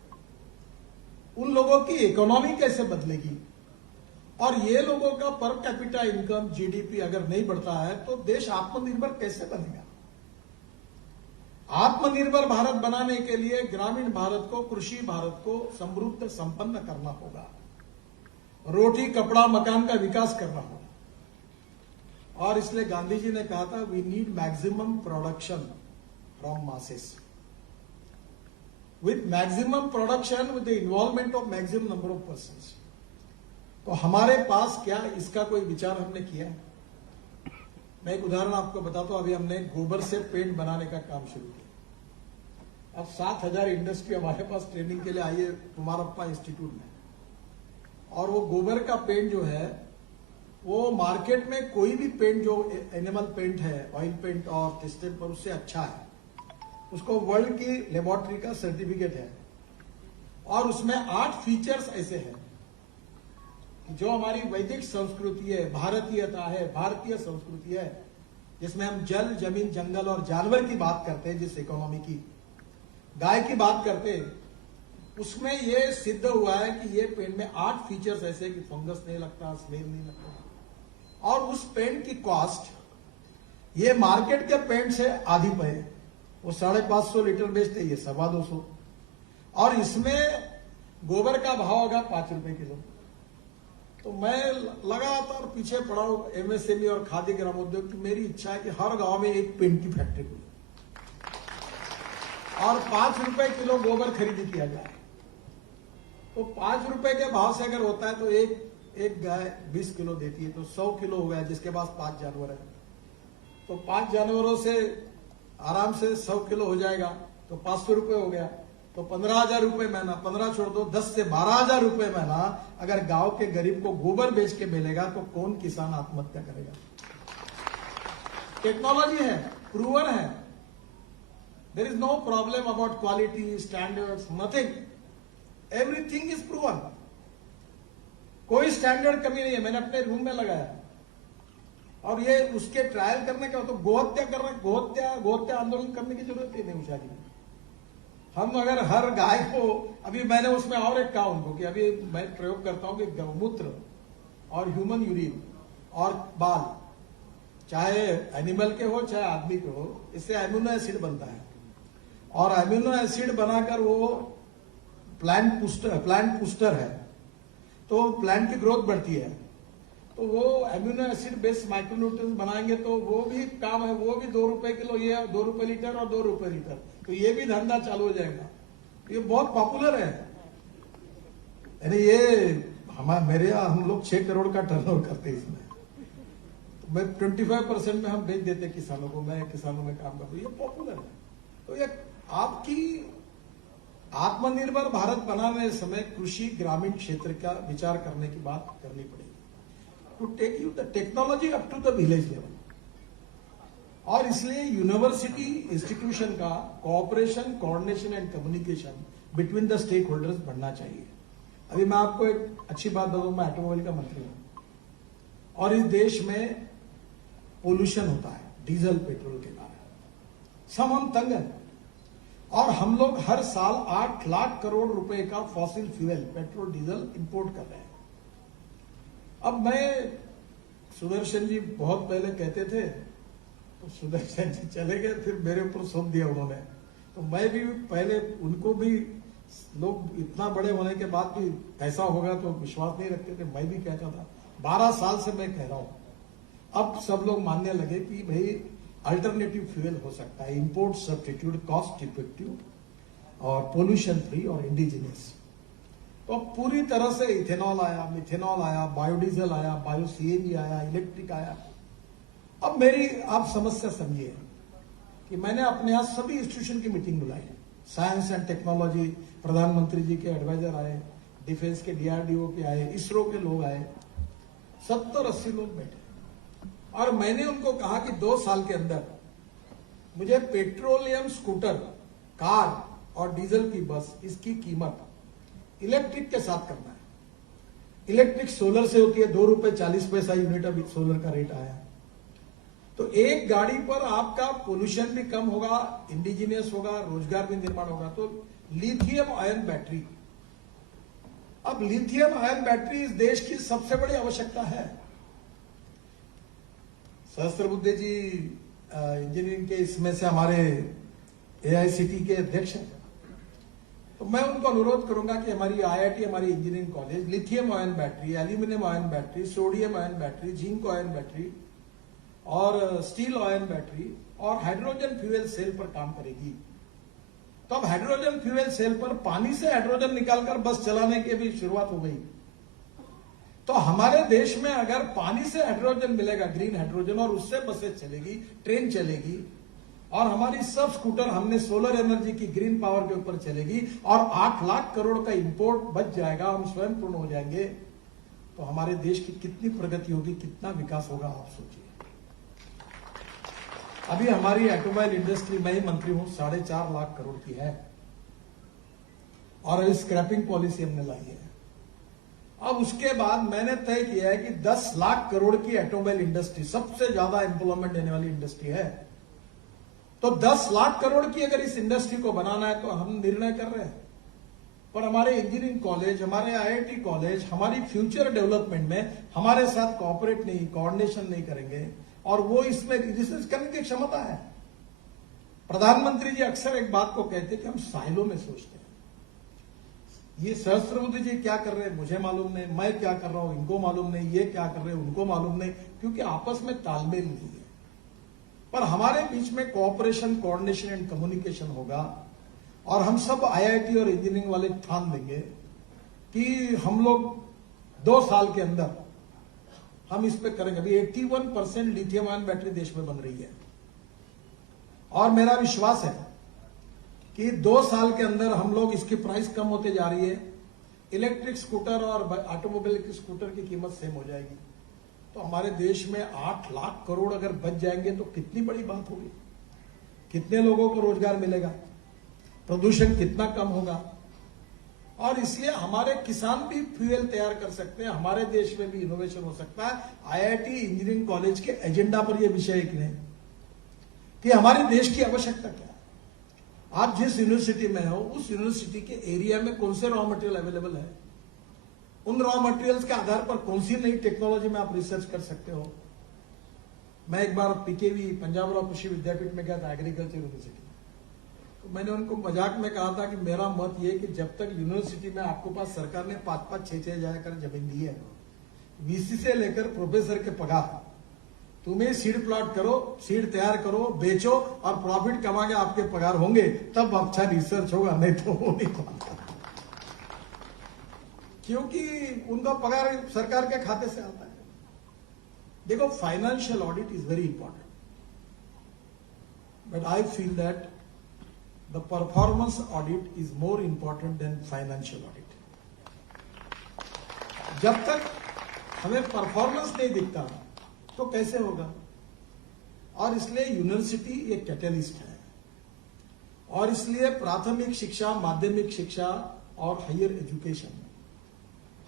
उन लोगों की इकोनॉमी कैसे बदलेगी, और ये लोगों का पर कैपिटा इनकम, जीडीपी अगर नहीं बढ़ता है तो देश आत्मनिर्भर कैसे बनेगा? आत्मनिर्भर भारत बनाने के लिए ग्रामीण भारत को, कृषि भारत को समृद्ध संपन्न करना होगा। रोटी, कपड़ा, मकान का विकास करना होगा। और इसलिए गांधी जी ने कहा था, we need maximum production from masses. With maximum production, with the involvement of maximum number of persons. तो हमारे पास क्या इसका कोई विचार हमने किया? मैं एक उदाहरण आपको बताता हूं। अभी हमने गोबर से पेंट बनाने का काम शुरू किया। अब 7000 इंडस्ट्री हमारे पास ट्रेनिंग के लिए आई है कुमारप्पा इंस्टीट्यूट में, और वो गोबर का पेंट जो है वो मार्केट में कोई भी पेंट जो एनिमल पेंट है, ऑयल पेंट और टेस्टेड पर, उससे अच्छा है। उसको वर्ल्ड की लेबोरेटरी का सर्टिफिकेट है, और उसमें 8 फीचर्स ऐसे हैं जो हमारी वैदिक संस्कृति है, भारतीयता है, भारतीय संस्कृति है, जिसमें हम जल, जमीन, जंगल और जानवर की बात करते हैं, जिस इकोनॉमी की, गाय की बात करते हैं, उसमें ये सिद्ध हुआ है कि ये पेंट में 8 फीचर्स ऐसे कि फंगस नहीं लगता, स्मेल नहीं लगता, और उस पेंट की कॉस्ट ये मार्केट के पेंट से आधी पे है। वो 550 लीटर बेचते, ये 250, और इसमें गोबर का भाव होगा 5 रुपए किलो। तो मैं लगातार पीछे पड़ा हूं एमएसएमई और खादी ग्रामोद्योग की। मेरी इच्छा है कि हर गांव में एक पेंट की फैक्ट्री खुले और 5 रुपए किलो गोबर खरीदी किया जाए। तो 5 रुपए के भाव से अगर होता है तो एक गाय 20 किलो देती है, तो 100 किलो हो गया, जिसके पास 5 जानवर है। तो 5 जानवरों से आराम से 100 किलो हो जाएगा, तो 500 रुपए हो गया। तो 15,000 रुपए महीना, 15 छोड़ दो, 10 से 12,000 रुपए महीना अगर गांव के गरीब को गोबर बेच के मिलेगा तो कौन किसान आत्महत्या करेगा? टेक्नोलॉजी है, प्रूवन है। There is no problem about quality, standards, nothing, everything is proven. कोई स्टैंडर्ड कमी नहीं है। मैंने अपने रूम में लगाया और ये उसके ट्रायल करने का, तो गोहत्या करना, गोहत्या आंदोलन करने की जरूरत ही नहीं उषा जी। हम अगर हर गाय को, अभी मैंने उसमें और एक कहा उनको कि अभी मैं प्रयोग करता हूं कि गौमूत्र और ह्यूमन यूरिन और बाल, चाहे एनिमल के हो चाहे आदमी के हो, इससे एमिनो एसिड बनता है, और एमिनो एसिड बनाकर वो प्लांट पुस्टर है, तो प्लांट की ग्रोथ बढ़ती है। तो वो एमिनो एसिड बेस्ड माइक्रोन्यूट्रिएंट्स बनाएंगे तो वो भी काम है, वो भी 2 रुपए किलो, ये 2 रुपए लीटर और 2 रुपए लीटर, तो ये भी धंधा चालू हो जाएगा। ये बहुत पॉपुलर है। यानी ये हम लोग 6 करोड़ का टर्नओवर करते हैं इसमें, तो मैं 25% में हम बेच देते किसानों को। मैं किसानों में काम करता हूँ, ये पॉपुलर है। तो ये आपकी आत्मनिर्भर भारत बनाने समय कृषि ग्रामीण क्षेत्र का विचार करने की बात करनी पड़ेगी, to take you the technology up to the village level. और इसलिए यूनिवर्सिटी इंस्टीट्यूशन का cooperation, coordination and communication between the stakeholders बढ़ना चाहिए। अभी मैं आपको एक अच्छी बात बताऊं, मैं ऑटोमोबाइल का मंत्री हूं और इस देश में पोल्यूशन होता है डीजल पेट्रोल के कारण। सब हम तंग हैं और हम लोग हर साल 8 लाख करोड़ रुपए का fossil fuel, petrol diesel import कर रहे हैं। अब मैं, सुदर्शन जी बहुत पहले कहते थे, तो सुदर्शन जी चले गए, फिर मेरे ऊपर सौंप दिया उन्होंने। तो मैं भी पहले, उनको भी लोग इतना बड़े होने के बाद भी ऐसा होगा तो विश्वास नहीं रखते थे, मैं भी कहता था। 12 साल से मैं कह रहा हूं। अब सब लोग मानने लगे कि भाई अल्टरनेटिव फ्यूल हो सकता है, इंपोर्ट सब्स्टिट्यूट, कॉस्ट इफेक्टिव और पोल्यूशन फ्री और इंडिजिनियस। तो पूरी तरह से इथेनॉल आया, मिथेनॉल आया, बायोडीजल आया, बायो सीएनजी आया, इलेक्ट्रिक आया। अब मेरी आप समस्या समझिए कि मैंने अपने यहां सभी इंस्टीट्यूशन की मीटिंग बुलाई, साइंस एंड टेक्नोलॉजी, प्रधानमंत्री जी के एडवाइजर आए, डिफेंस के डीआरडीओ के आए, इसरो के लोग आए, 70-80 लोग बैठे। और मैंने उनको कहा कि 2 साल के अंदर मुझे पेट्रोलियम स्कूटर, कार और डीजल की बस, इसकी कीमत इलेक्ट्रिक के साथ करना है। इलेक्ट्रिक सोलर से होती है, 2 रुपए 40 पैसा यूनिट अभी सोलर का रेट आया। तो एक गाड़ी पर आपका पोल्यूशन भी कम होगा, इंडिजिनियस होगा, रोजगार भी निर्माण होगा। तो लिथियम आयन बैटरी, अब लिथियम आयन बैटरी इस देश की सबसे बड़ी आवश्यकता है। सहस्त्रबुद्धे जी इंजीनियरिंग के इसमें से हमारे एआईसीटी के अध्यक्ष हैं, तो मैं उनको अनुरोध करूंगा कि हमारी आईआईटी, हमारी engineering college lithium ion battery, aluminium ion battery, sodium ion battery, zinc ion battery और स्टील आयन बैटरी और हाइड्रोजन फ्यूल सेल पर काम करेगी। तो अब हाइड्रोजन फ्यूल सेल पर पानी से हाइड्रोजन निकालकर बस चलाने की भी शुरुआत हो गई। तो हमारे देश में अगर पानी से हाइड्रोजन मिलेगा, ग्रीन हाइड्रोजन, और उससे बसें चलेगी, ट्रेन चलेगी, और हमारी सब स्कूटर हमने सोलर एनर्जी की ग्रीन पावर के ऊपर चलेगी, और 8 लाख करोड़ का इंपोर्ट बच जाएगा, हम स्वयं पूर्ण हो जाएंगे, तो हमारे देश की कितनी प्रगति होगी, कितना विकास होगा, आप सोचिए। अभी हमारी ऑटोमोबाइल इंडस्ट्री, मैं ही मंत्री हूं, 4.5 लाख करोड़ की है, और अभी स्क्रैपिंग पॉलिसी हमने लाई है। अब उसके बाद मैंने तय किया है कि 10 लाख करोड़ की ऑटोमोबाइल इंडस्ट्री सबसे ज्यादा एम्प्लॉयमेंट देने वाली इंडस्ट्री है। तो 10 लाख करोड़ की अगर इस इंडस्ट्री को बनाना है तो हम निर्णय कर रहे हैं पर हमारे इंजीनियरिंग कॉलेज, हमारे आईआईटी कॉलेज हमारी फ्यूचर डेवलपमेंट में हमारे साथ कोऑपरेट नहीं, कोऑर्डिनेशन नहीं करेंगे और वो इसमें रिसर्च करने की क्षमता है। प्रधानमंत्री जी अक्सर एक बात को कहते हैं कि हम साइलो में सोचते हैं। ये सहस्त्रबुद्धे जी क्या कर रहे हैं मुझे मालूम नहीं, मैं क्या कर रहा हूं इनको मालूम नहीं, ये क्या कर रहे हैं उनको मालूम नहीं, क्योंकि आपस में तालमेल नहीं है। पर हमारे बीच में कोऑपरेशन, कोऑर्डिनेशन एंड कम्युनिकेशन होगा और हम सब आईआईटी और इंजीनियरिंग वाले ठान लेंगे कि हम लोग 2 साल के अंदर हम इस पे करेंगे। अभी 81% लिथियम आयन बैटरी देश में बन रही है और मेरा विश्वास है कि 2 साल के अंदर हम लोग इसकी प्राइस कम होते जा रही है, इलेक्ट्रिक स्कूटर और ऑटोमोबाइल की स्कूटर की कीमत सेम हो जाएगी। तो हमारे देश में 8 लाख करोड़ अगर बच जाएंगे तो कितनी बड़ी बात होगी, कितने लोगों को रोजगार मिलेगा, प्रदूषण कितना कम होगा। और इसलिए हमारे किसान भी फ्यूल तैयार कर सकते हैं, हमारे देश में भी इनोवेशन हो सकता है। आईआईटी इंजीनियरिंग कॉलेज के एजेंडा पर यह विषय एक नहीं कि हमारे देश की आवश्यकता क्या है। आप जिस यूनिवर्सिटी में हो उस यूनिवर्सिटी के एरिया में कौन से रॉ मटेरियल अवेलेबल है, उन रॉ मटेरियल्स के आधार पर कौन सी नई टेक्नोलॉजी में आप रिसर्च कर सकते हो। मैं एक बार पीकेवी पंजाब राव कृषि विद्यापीठ में गया था, एग्रीकल्चर यूनिवर्सिटी। तो मैंने उनको मजाक में कहा था कि मेरा मत ये कि जब तक यूनिवर्सिटी में आपको पास सरकार ने 5-5, 6-6 हजार एकड़ जमीन दी है, वीसी से लेकर प्रोफेसर के पगार, तुम्हें सीड प्लॉट करो, सीड तैयार करो, बेचो और प्रॉफिट कमा के आपके पगार होंगे, तब अच्छा रिसर्च होगा, नहीं तो वो नहीं होगा। क्योंकि उनका पगार सरकार के खाते से आता है। देखो, financial audit is very important, but I feel that the performance audit is more important than financial audit. जब तक हमें परफॉर्मेंस नहीं दिखता तो कैसे होगा। और इसलिए यूनिवर्सिटी एक कैटलिस्ट है और इसलिए प्राथमिक शिक्षा, माध्यमिक शिक्षा और हायर एजुकेशन,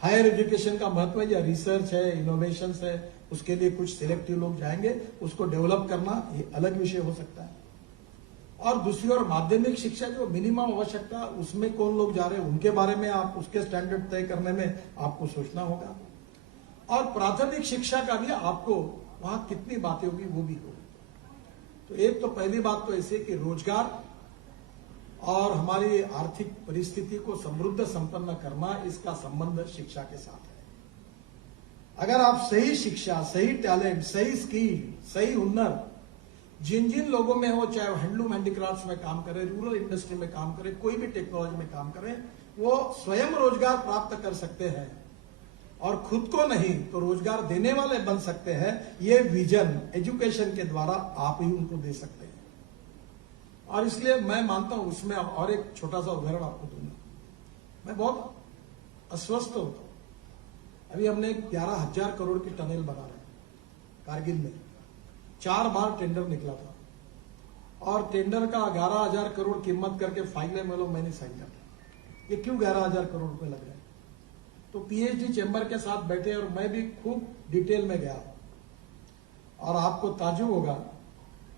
हायर एजुकेशन का महत्व है, या रिसर्च है, इनोवेशन है, उसके लिए कुछ सिलेक्टिव लोग जाएंगे, उसको डेवलप करना ये अलग विषय हो सकता है। और दूसरी ओर माध्यमिक शिक्षा जो मिनिमम आवश्यकता, उसमें कौन लोग जा रहे हैं उनके बारे में आप उसके स्टैंडर्ड तय करने में आपको सोचना होगा। और प्राथमिक शिक्षा का भी आपको वहां कितनी बातें होगी वो भी होगी। तो एक तो पहली बात तो ऐसे कि रोजगार और हमारी आर्थिक परिस्थिति को समृद्ध संपन्न करना, इसका संबंध शिक्षा के साथ है। अगर आप सही शिक्षा, सही टैलेंट, सही स्किल, सही हुनर जिन जिन लोगों में हो, चाहे हैंडलूम हैंडीक्राफ्ट्स में काम करें, रूरल इंडस्ट्री में काम करें, कोई भी टेक्नोलॉजी में काम करें, वो स्वयं रोजगार प्राप्त कर सकते हैं और खुद को नहीं तो रोजगार देने वाले बन सकते हैं। ये विजन एजुकेशन के द्वारा आप ही उनको दे सकते हैं। और इसलिए मैं मानता हूं, उसमें और एक छोटा सा उदाहरण आपको दूंगा। मैं बहुत अस्वस्थ होता हूं। अभी हमने 11,000 करोड़ की टनल बना रहे हैं कारगिल में, 4 बार टेंडर निकला था और टेंडर का 11,000 करोड़ कीमत करके फाइलें मैंने साइन किया। ये क्यों 11,000 करोड़ रुपए लग रहे हैं? तो पीएचडी चैम्बर के साथ बैठे और मैं भी खूब डिटेल में गया और आपको ताजुब होगा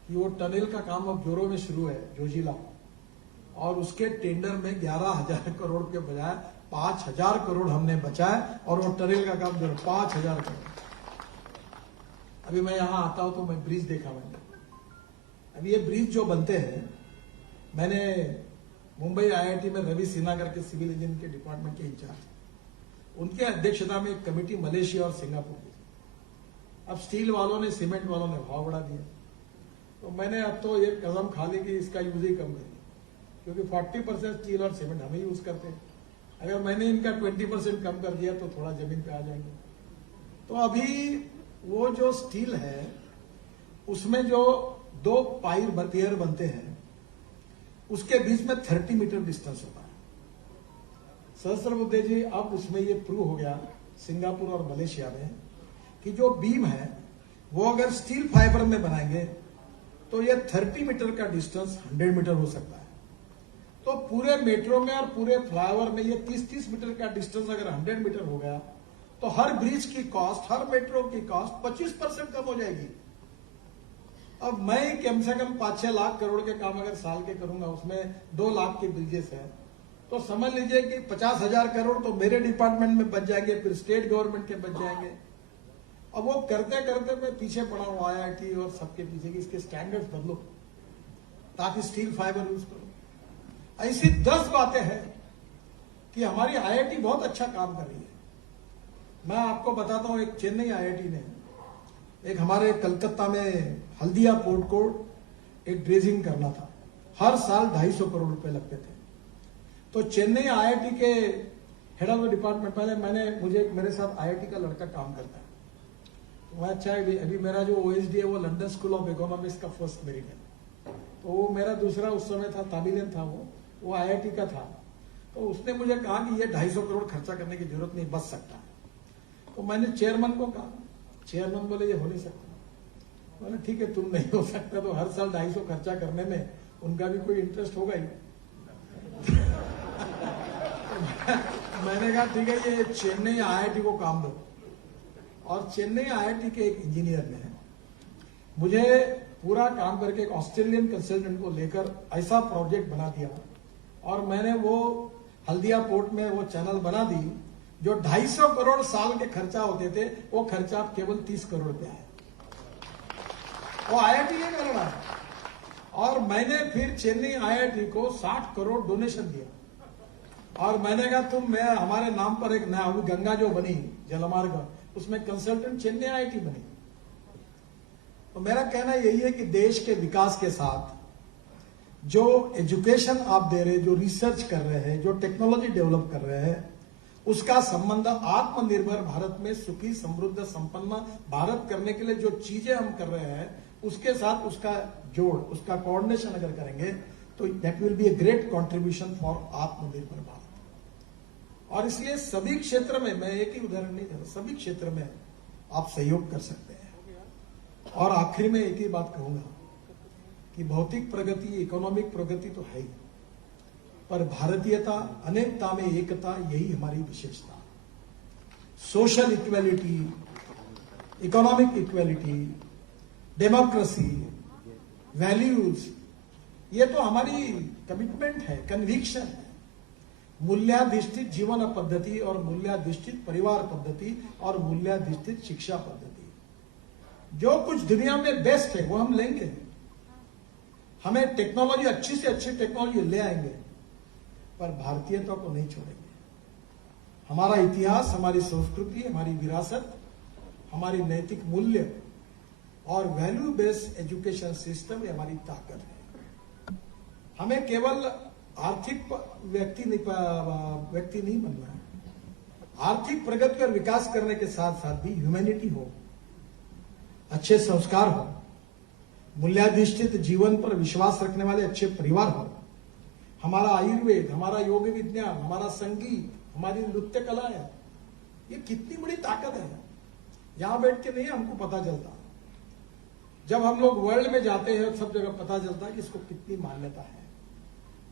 कि वो टनल का काम अब जोरों में शुरू है, जोजिला, और उसके टेंडर में 11,000 करोड़ के बजाय 5,000 करोड़ हमने बचाए और वो टनल का काम जो 5,000 करोड़। अभी मैं यहां आता हूं तो मैं ब्रिज देखा मैंने। अभी ये ब्रिज जो बनते हैं, मैंने मुंबई आईआईटी में रवि सिन्हा करके सिविल इंजीनियरिंग के डिपार्टमेंट के इंचार्ज, उनके अध्यक्षता में एक कमेटी मलेशिया और सिंगापुर की। अब स्टील वालों ने, सीमेंट वालों ने भाव बढ़ा दिया, तो मैंने अब तो एक कदम खा ली कि इसका यूज ही कम करें, क्योंकि 40% स्टील और सीमेंट हम ही यूज करते हैं। अगर मैंने इनका 20% कम कर दिया तो थोड़ा जमीन पे आ जाएंगे। तो अभी वो जो स्टील है उसमें जो 2 पियर बनते हैं, उसके बीच में 30 मीटर डिस्टेंस होता है। सहस्त्रबुद्धे जी, अब उसमें ये प्रूव हो गया सिंगापुर और मलेशिया में कि जो बीम है वो अगर स्टील फाइबर में बनाएंगे तो ये 30 मीटर का डिस्टेंस 100 मीटर हो सकता है। तो पूरे मेट्रो में और पूरे फ्लाईओवर में ये 30-30 मीटर का डिस्टेंस अगर 100 मीटर हो गया तो हर ब्रिज की कॉस्ट, हर मेट्रो की कॉस्ट 25% कम हो जाएगी। अब मैं कम से कम 5-6 लाख करोड़ के काम अगर साल के करूंगा, उसमें 2 लाख के ब्रिजेस है, तो समझ लीजिए कि 50,000 करोड़ तो मेरे डिपार्टमेंट में बच जाएंगे, फिर स्टेट गवर्नमेंट के बच जाएंगे। अब वो करते करते मैं पीछे पड़ा हूं IIT और सबके पीछे कि इसके स्टैंडर्ड्स बदलो ताकि स्टील फाइबर यूज करो। ऐसी 10 बातें हैं कि हमारी IIT बहुत अच्छा काम कर रही है। मैं आपको बताता हूं, एक चेन्नई IIT ने एक हमारे कलकत्ता में हल्दिया पोर्ट को एक ड्रेजिंग करना था, हर साल 250 करोड़ रुपए लगते थे। तो चेन्नई IIT के हेड ऑफ द डिपार्टमेंट, पहले मेरे साथ IIT का लड़का काम करता है, तो मैं अच्छा अभी मेरा जो OSD है वो लंदन स्कूल ऑफ इकोनॉमिक्स का फर्स्ट मेरिट है, तो वो मेरा दूसरा उस समय था, ताबिलन था, वो IIT का था। तो उसने मुझे कहा कि ये 250 करोड़ खर्चा करने की जरूरत नहीं, बच सकता है। तो मैंने चेयरमैन को कहा, चेयरमैन बोले ये हो नहीं सकता। मैंने ठीक है, तुम नहीं हो सकता तो हर साल 250 खर्चा करने में उनका भी कोई इंटरेस्ट होगा ही। मैंने कहा ठीक है, ये चेन्नई IIT को काम दो। और चेन्नई IIT के एक इंजीनियर ने मुझे पूरा काम करके एक ऑस्ट्रेलियन कंसल्टेंट को लेकर ऐसा प्रोजेक्ट बना दिया, और मैंने वो हल्दिया पोर्ट में वो चैनल बना दी। जो 250 करोड़ साल के खर्चा होते थे वो खर्चा केवल 30 करोड़ पे आया। वो IIT ने कर रहा है। और मैंने फिर चेन्नई IIT को 60 करोड़ डोनेशन दिया, और मैंने कहा मैं हमारे नाम पर एक नया गंगा जो बनी जलमार्ग, उसमें कंसल्टेंट चेन्नई IIT बनी। तो मेरा कहना यही है कि देश के विकास के साथ जो एजुकेशन आप दे रहे हैं, जो रिसर्च कर रहे हैं, जो टेक्नोलॉजी डेवलप कर रहे हैं, उसका संबंध आत्मनिर्भर भारत में सुखी समृद्ध संपन्न भारत करने के लिए जो चीजें हम कर रहे हैं उसके साथ उसका जोड़, उसका कोऑर्डिनेशन अगर करेंगे तो that will be a great contribution for आत्मनिर्भर भारत। और इसलिए सभी क्षेत्र में, मैं एक ही उदाहरण नहीं दे रहा, सभी क्षेत्र में आप सहयोग कर सकते हैं। और आखिरी में एक ही बात कहूंगा कि भौतिक प्रगति, इकोनॉमिक प्रगति तो है ही, पर भारतीयता, अनेकता में एकता, यही हमारी विशेषता। Social equality, economic equality, democracy, values, ये तो हमारी कमिटमेंट है, कन्विक्शन है। मूल्याधिष्ठित जीवन पद्धति और मूल्याधिष्ठित परिवार पद्धति और मूल्याधिष्ठित शिक्षा पद्धति, जो कुछ दुनिया में बेस्ट है वो हम लेंगे। हमें टेक्नोलॉजी, अच्छी से अच्छी टेक्नोलॉजी ले आएंगे, पर भारतीयता को नहीं छोड़ेंगे। हमारा इतिहास, हमारी संस्कृति, हमारी विरासत, हमारी नैतिक मूल्य और वैल्यू बेस्ड एजुकेशन सिस्टम ये हमारी ताकत है। हमें केवल आर्थिक व्यक्ति नहीं बनना है। आर्थिक प्रगति और विकास करने के साथ साथ भी ह्यूमैनिटी हो, अच्छे संस्कार हो, मूल्याधिष्ठित जीवन पर विश्वास रखने वाले अच्छे परिवार हो, हमारा आयुर्वेद, हमारा योग विज्ञान, हमारा संगीत, हमारी नृत्य कलाएं, ये कितनी बड़ी ताकत है। यहां बैठ के नहीं हमको पता चलता, जब हम लोग वर्ल्ड में जाते हैं सब जगह पता चलता है कि इसको कितनी मान्यता है।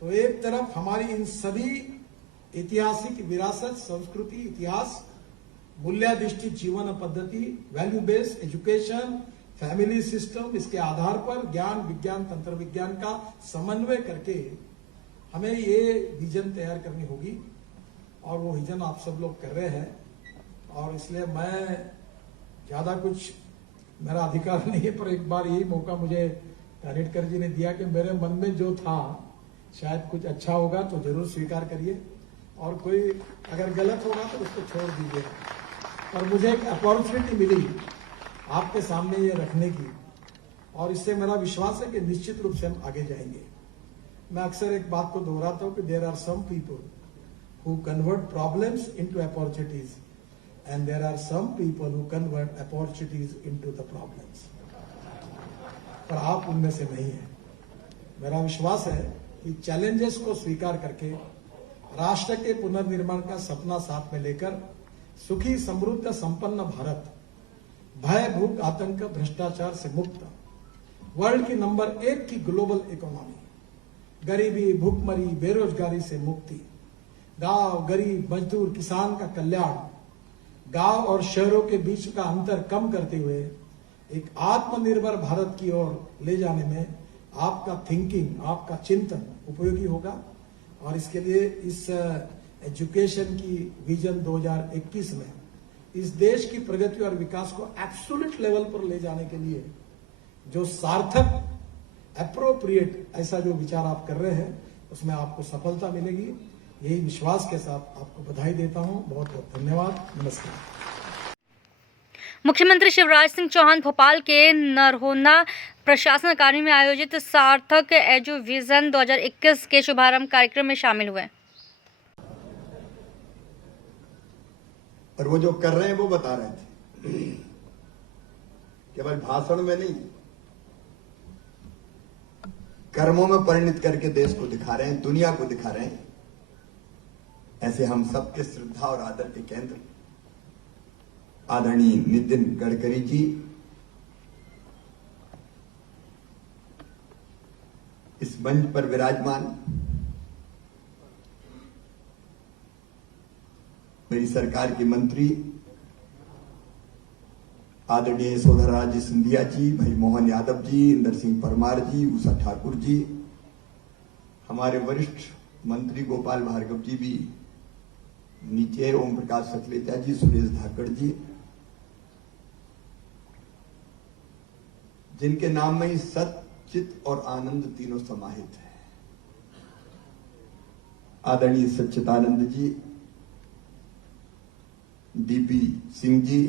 तो एक तरफ हमारी इन सभी ऐतिहासिक विरासत, संस्कृति, इतिहास, मूल्याधिष्ठित जीवन पद्धति, value based education, family system, इसके आधार पर ज्ञान, विज्ञान, तंत्र विज्ञान का समन्वय करके हमें ये विजन तैयार करनी होगी, और वो विजन आप सब लोग कर रहे हैं। और इसलिए मैं ज्यादा कुछ, मेरा अधिकार नहीं है, पर एक बार यही मौका मुझे कानेटकर जी ने दिया कि मेरे मन में जो था शायद कुछ अच्छा होगा तो जरूर स्वीकार करिए, और कोई अगर गलत होगा तो उसको छोड़ दीजिए। और मुझे एक अपॉर्चुनिटी मिली आपके सामने ये रखने की, और इससे मेरा विश्वास है कि निश्चित रूप से हम आगे जाएंगे। मैं अक्सर एक बात को दोहराता हूं कि there are some people who convert problems into opportunities and there are some people who convert opportunities into the problems, पर आप उनमें से नहीं है। मेरा विश्वास है कि चैलेंजेस को स्वीकार करके राष्ट्र के पुनर्निर्माण का सपना साथ में लेकर सुखी समृद्ध संपन्न भारत, भय भूख आतंक भ्रष्टाचार से मुक्त, वर्ल्ड की नंबर 1 की ग्लोबल इकोनॉमी, गरीबी, भूखमरी, बेरोजगारी से मुक्ति, गांव, गरीब, मजदूर, किसान का कल्याण, गांव और शहरों के बीच का अंतर कम करते हुए एक आत्मनिर्भर भारत की ओर ले जाने में आपका थिंकिंग, आपका चिंतन उपयोगी होगा। और इसके लिए इस एजुकेशन की विजन 2021 में इस देश की प्रगति और विकास को एब्सोल्यूट लेवल पर ले जाने के लिए जो सार्थक एप्रोप्रिएट ऐसा जो विचार आप कर रहे हैं उसमें आपको सफलता मिलेगी। यही विश्वास के साथ आपको बधाई देता हूं। बहुत बहुत धन्यवाद। नमस्कार। मुख्यमंत्री शिवराज सिंह चौहान भोपाल के नरहोना प्रशासन अकादमी में आयोजित सार्थक एजुविजन 2021 के शुभारंभ कार्यक्रम में शामिल हुए। और वो जो कर रहे हैं वो बता रहे थे, केवल भाषण में नहीं, कर्मों में परिणित करके देश को दिखा रहे हैं, दुनिया को दिखा रहे हैं। ऐसे हम सबके श्रद्धा और आदर के केंद्र आदरणीय नितिन गडकरी जी इस मंच पर विराजमान, मेरी सरकार के मंत्री आदरणीय यशोधराराजे सिंधिया जी, भाई मोहन यादव जी, इंदर सिंह परमार जी, उषा ठाकुर जी, हमारे वरिष्ठ मंत्री गोपाल भार्गव जी भी नीचे, ओम प्रकाश सचलेचा जी, सुरेश धाकड़ जी, जिनके नाम में ही सत, चित और आनंद तीनों समाहित है। आदरणीय सच्चिदानंद जी, डीपी सिंह जी,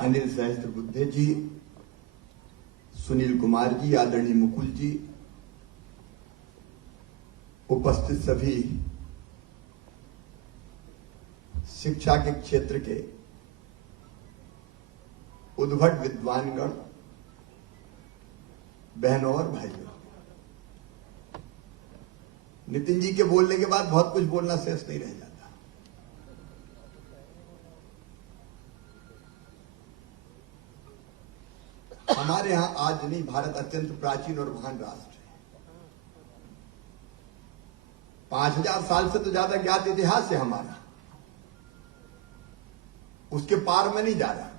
अनिल सहस्त्रबुद्धे जी, सुनील कुमार जी, आदरणीय मुकुल जी, उपस्थित सभी शिक्षा के क्षेत्र के उद्भट विद्वानगण, बहनों और भाइयों, नितिन जी के बोलने के बाद बहुत कुछ बोलना शेष नहीं रह जाता। हमारे यहां आज नहीं, भारत अत्यंत प्राचीन और महान राष्ट्र है। 5000 साल से तो ज्यादा ज्ञात इतिहास है हमारा, उसके पार में नहीं जा रहा।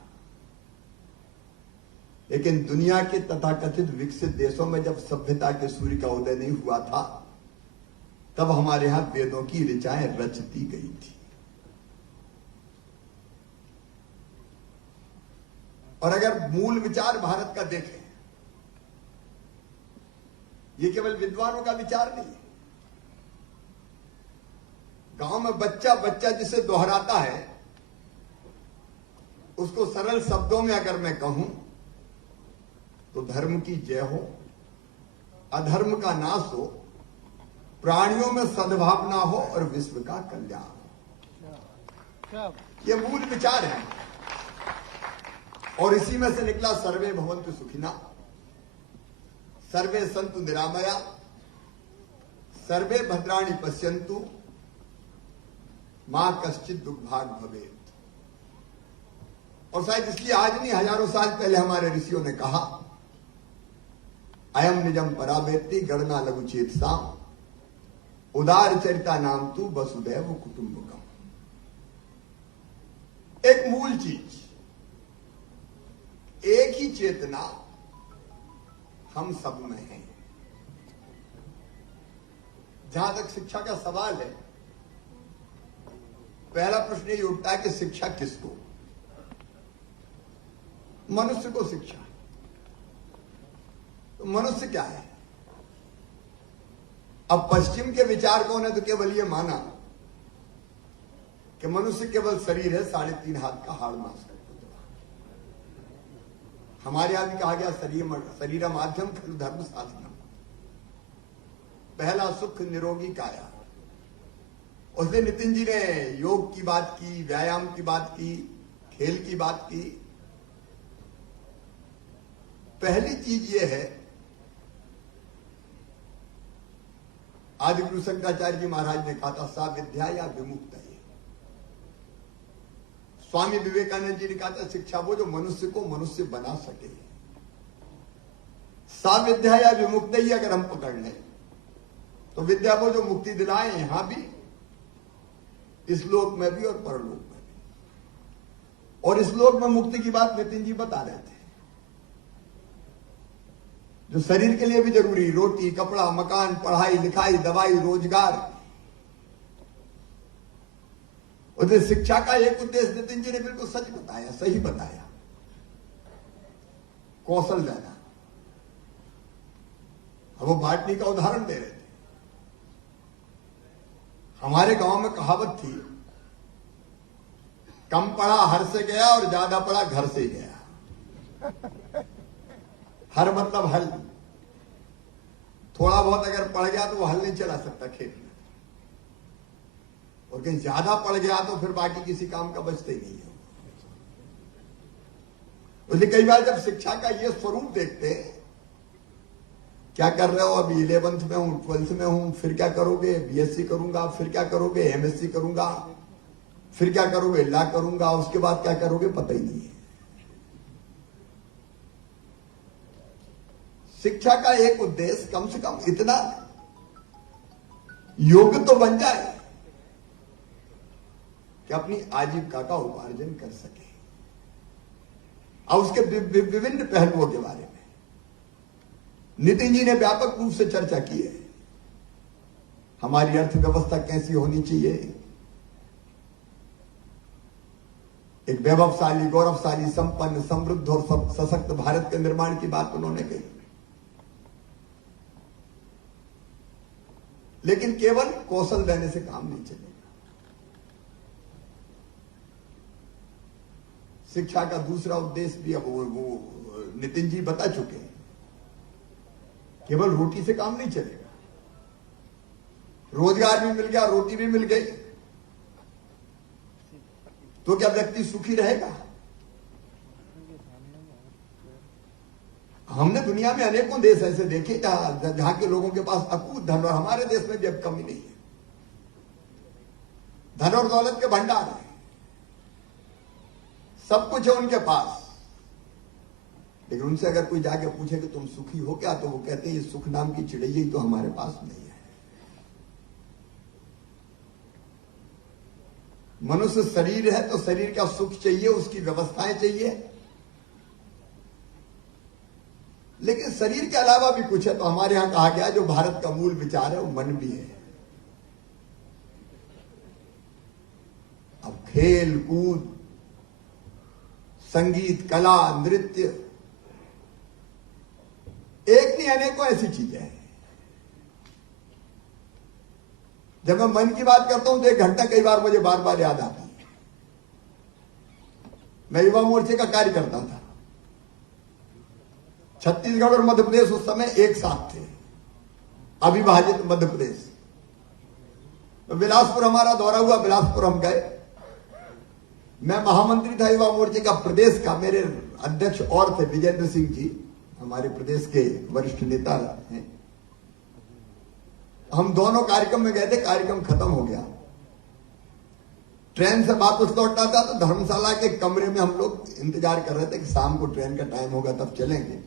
लेकिन दुनिया के तथाकथित विकसित देशों में जब सभ्यता के सूर्य का उदय नहीं हुआ था, तब हमारे यहां वेदों की ऋचाएं रचती गई थी। और अगर मूल विचार भारत का देखें, ये केवल विद्वानों का विचार नहीं है। गांव में बच्चा बच्चा जिसे दोहराता है, उसको सरल शब्दों में अगर मैं कहूं तो धर्म की जय हो, अधर्म का नाश हो, प्राणियों में सद्भावना हो और विश्व का कल्याण हो। ये मूल विचार है। और इसी में से निकला सर्वे भवन्तु सुखिना, सर्वे सन्तु निरामया, सर्वे भद्राणि पश्यन्तु, मां कश्चित् दुर्भाग् भवेत्। और शायद इसलिए आज नहीं, हजारों साल पहले हमारे ऋषियों ने कहा, अयम निजम परावेत्ति गणना लघु चेतसाम, उदार चरिता नाम तू वसुदैव कुटुंबकम। एक मूल चीज, एक ही चेतना हम सब में है। जहां तक शिक्षा का सवाल है, पहला प्रश्न ये उठता है कि शिक्षा किसको? मनुष्य को शिक्षा। तो मनुष्य क्या है? अब पश्चिम के विचारकों ने तो केवल ये माना कि मनुष्य केवल शरीर है, 3.5 हाथ का हाड़ मांस का पुतला। हमारे यहां भी कहा गया शरीर माध्यम खलु धर्म साधनम, पहला सुख निरोगी काया। उसने नितिन जी ने योग की बात की, व्यायाम की बात की, खेल की बात की। पहली चीज यह है, आदि गुरु शंकराचार्य जी महाराज ने कहा था, सा विद्या या विमुक्त है। स्वामी विवेकानंद जी ने कहा था, शिक्षा वो जो मनुष्य को मनुष्य बना सके। सा विद्या या विमुक्त ही अगर हम पकड़ लें तो विद्या वो जो मुक्ति दिलाए, यहां भी, इस लोक में भी और परलोक में भी। और इस लोक में मुक्ति की बात नितिन जी बता रहे थे। जो शरीर के लिए भी जरूरी, रोटी, कपड़ा, मकान, पढ़ाई लिखाई, दवाई, रोजगार। उधर शिक्षा का एक उद्देश्य नितिन जी ने बिल्कुल सच बताया, सही बताया, कौशल देना। अब वो बाटनी का उदाहरण दे रहे थे। हमारे गांव में कहावत थी, कम पढ़ा हर से गया और ज्यादा पढ़ा घर से गया। हर मतलब हल। थोड़ा बहुत अगर पढ़ गया तो वो हल नहीं चला सकता खेत में, और कहीं ज्यादा पढ़ गया तो फिर बाकी किसी काम का बचते ही नहीं है। इसलिए कई बार जब शिक्षा का ये स्वरूप देखते हैं, क्या कर रहे हो, अभी 11th में हूं, 12th में हूं, फिर क्या करोगे, बीएससी करूंगा, फिर क्या करोगे, एमएससी करूंगा, फिर क्या करोगे, लॉ करूंगा, उसके बाद क्या करोगे पता ही नहीं है। शिक्षा का एक उद्देश्य कम से कम इतना योग्य तो बन जाए कि अपनी आजीविका का उपार्जन कर सके। और उसके विभिन्न पहलुओं के बारे में नितिन जी ने व्यापक रूप से चर्चा की है। हमारी अर्थव्यवस्था कैसी होनी चाहिए, एक वैभवशाली, गौरवशाली, संपन्न, समृद्ध और सशक्त भारत के निर्माण की बात उन्होंने कही। लेकिन केवल कौशल देने से काम नहीं चलेगा। शिक्षा का दूसरा उद्देश्य भी अब वो नितिन जी बता चुके हैं। केवल रोटी से काम नहीं चलेगा। रोजगार भी मिल गया, रोटी भी मिल गई, तो क्या व्यक्ति सुखी रहेगा? हमने दुनिया में अनेकों देश ऐसे देखे जहां के लोगों के पास अकूत धन, और हमारे देश में भी अब कमी नहीं है, धन और दौलत के भंडार है, सब कुछ है उनके पास। लेकिन उनसे अगर कोई जाके पूछे कि तुम सुखी हो क्या, तो वो कहते हैं ये सुख नाम की चिड़ैया ही तो हमारे पास नहीं है। मनुष्य शरीर है तो शरीर का सुख चाहिए, उसकी व्यवस्थाएं चाहिए, लेकिन शरीर के अलावा भी कुछ है। तो हमारे यहां कहा गया जो भारत का मूल विचार है वो मन भी है। अब खेल कूद, संगीत, कला, नृत्य, एक नहीं अनेकों ऐसी चीजें हैं। जब मैं मन की बात करता हूं तो 1 घंटा कई बार मुझे बार बार याद आता है। मैं युवा मोर्चे का कार्य करता था। छत्तीसगढ़ और मध्य प्रदेश उस समय एक साथ थे, अविभाजित मध्य प्रदेश। तो बिलासपुर हमारा दौरा हुआ, बिलासपुर हम गए। मैं महामंत्री था युवा मोर्चे का प्रदेश का। मेरे अध्यक्ष और थे विजेंद्र सिंह जी, हमारे प्रदेश के वरिष्ठ नेता हैं। हम दोनों कार्यक्रम में गए थे। कार्यक्रम खत्म हो गया, ट्रेन से वापस लौटना था, तो धर्मशाला के कमरे में हम लोग इंतजार कर रहे थे कि शाम को ट्रेन का टाइम होगा तब चलेंगे।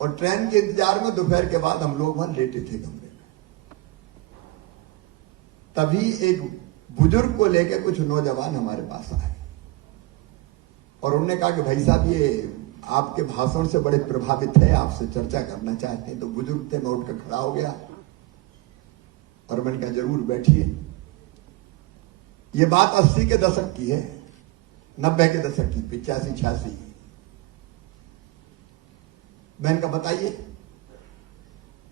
और ट्रेन के इंतजार में दोपहर के बाद हम लोग वहां लेटे थे कमरे में। तभी एक बुजुर्ग को लेकर कुछ नौजवान हमारे पास आए और उन्होंने कहा कि भाई साहब, ये आपके भाषण से बड़े प्रभावित है, आपसे चर्चा करना चाहते हैं। तो बुजुर्ग थे, मैं उठकर खड़ा हो गया और मैंने कहा जरूर बैठिए। ये बात 80 के दशक की है, 90 के दशक की, 85 86। मैंने कहा बताइए।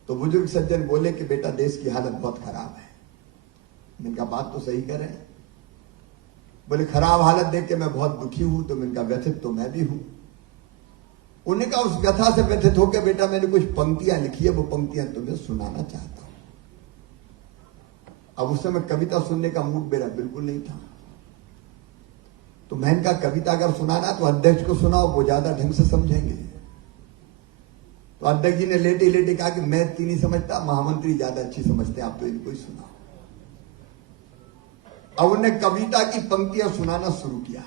तो बुजुर्ग सज्जन बोले कि बेटा देश की हालत बहुत खराब है। मैंने कहा बात तो सही कर रहे हैं। बोले खराब हालत देख के मैं बहुत दुखी हूं। तो मैंने कहा व्यथित तो मैं भी हूं। उन्होंने कहा उस व्यथा से व्यथित होकर बेटा मैंने कुछ पंक्तियां लिखी है, वो पंक्तियां तुम्हें सुनाना चाहता हूं। अब उस समय कविता सुनने का मूड मेरा बिल्कुल नहीं था। तो मैंने कहा कविता अगर सुनाना तो अध्यक्ष को सुनाओ, वो ज्यादा ढंग से समझेंगे। तो अध्यक्ष जी ने लेटे लेटे कहा कि मैं इतनी नहीं समझता, महामंत्री ज्यादा अच्छी समझते, आप तो इनको ही सुनाओ। अब उन्हें कविता की पंक्तियां सुनाना शुरू किया।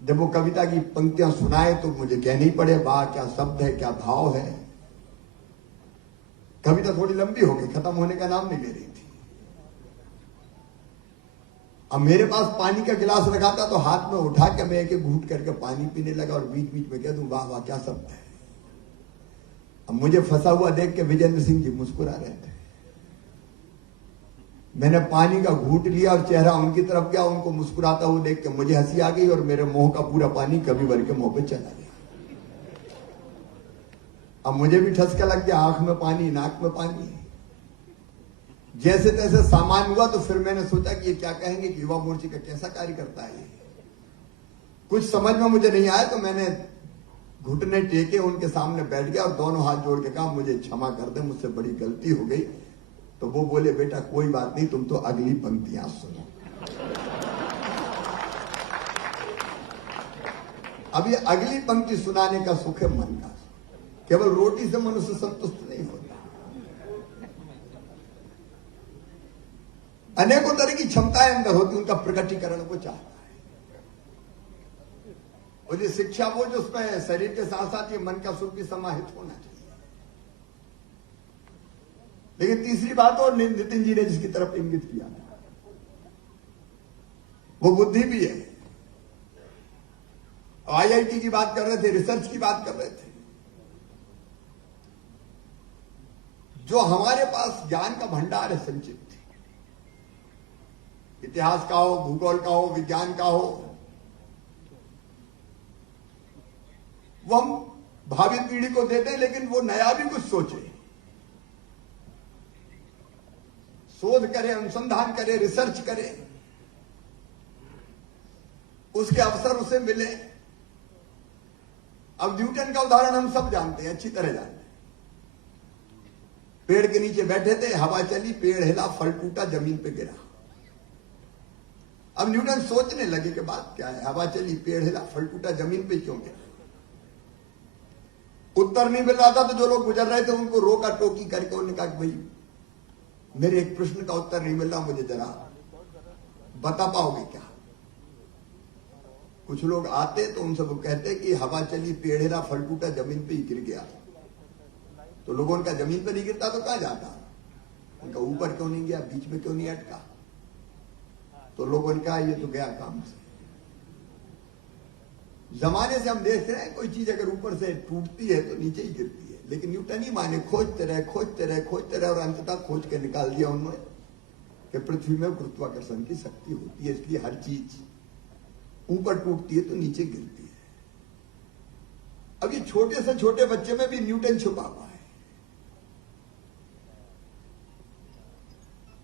जब वो कविता की पंक्तियां सुनाए तो मुझे कहना ही पड़े, वाह क्या शब्द है, क्या भाव है। कविता थोड़ी लंबी हो गई, खत्म होने का नाम नहीं ले रही थी। अब मेरे पास पानी का गिलास रखा था, तो हाथ में उठा के मैं एक घूंट करके पानी पीने लगा और बीच बीच में कह दूं वाह वाह क्या शब्द है। अब मुझे फंसा हुआ देख के विजेंद्र सिंह जी मुस्कुरा रहे थे। मैंने पानी का घूंट लिया और चेहरा उनकी तरफ गया, उनको मुस्कुराता हुआ देख के मुझे हंसी आ गई और मेरे मुंह का पूरा पानी कभी भर के मुंह पे चला गया। अब मुझे भी ठसका लग गया, आंख में पानी, नाक में पानी। जैसे तैसे सामान हुआ तो फिर मैंने सोचा कि ये क्या कहेंगे कि युवा मोर्चे का कैसा कार्य करता है। कुछ समझ में मुझे नहीं आया तो मैंने घुटने टेके उनके सामने बैठ गया और दोनों हाथ जोड़ के कहा मुझे क्षमा कर दे, मुझसे बड़ी गलती हो गई। तो वो बोले बेटा कोई बात नहीं, तुम तो अगली पंक्तियां सुनो। अब ये अगली पंक्ति सुनाने का सुख है मन का। केवल रोटी से मनुष्य संतुष्ट नहीं होता, अनेकों तरह की क्षमताएं अंदर होती, उनका प्रकटीकरण को चाहता है। और ये शिक्षा वो जो उसमें शरीर के साथ साथ ये मन का सुख भी समाहित होना चाहिए। लेकिन तीसरी बात और नितिन जी ने जिसकी तरफ इंगित किया वो बुद्धि भी है। आईआईटी की बात कर रहे थे, रिसर्च की बात कर रहे थे। जो हमारे पास ज्ञान का भंडार है संचित, इतिहास का हो, भूगोल का हो, विज्ञान का हो, वो हम भावी पीढ़ी को देते हैं। लेकिन वो नया भी कुछ सोचे, शोध करे, अनुसंधान करे, रिसर्च करे, उसके अवसर उसे मिले। अब न्यूटन का उदाहरण हम सब जानते हैं, अच्छी तरह जानते हैं। पेड़ के नीचे बैठे थे, हवा चली, पेड़ हिला, फल टूटा, जमीन पे गिरा। अब न्यूटन सोचने लगे कि बात क्या है, हवा चली, पेड़ हिला, फल टूटा, जमीन पे क्यों गिरा। उत्तर नहीं मिल रहा था तो जो लोग गुजर रहे थे उनको रोका टोकी करके उन्होंने कहा कि भाई मेरे एक प्रश्न का उत्तर नहीं मिल रहा, मुझे जरा बता पाओगे क्या। कुछ लोग आते तो उनसे वो कहते कि हवा चली, पेड़ हिला, फल टूटा, जमीन पे ही गिर गया। तो लोगों उनका जमीन पे नहीं गिरता तो कहां जाता, उनका ऊपर क्यों नहीं गया, बीच में क्यों नहीं अटका। तो लोगों ने कहा ये तो गया काम से। जमाने से हम देख रहे हैं कोई चीज अगर ऊपर से टूटती है तो नीचे ही गिरती है। लेकिन न्यूटन ही माने खोजते रहे, खोजते रहे, खोजते रहे और अंततः खोज के निकाल दिया उन्होंने कि पृथ्वी में गुरुत्वाकर्षण की शक्ति होती है, इसलिए हर चीज ऊपर टूटती है तो नीचे गिरती है। अब ये छोटे से छोटे बच्चे में भी न्यूटन छुपा हुआ है।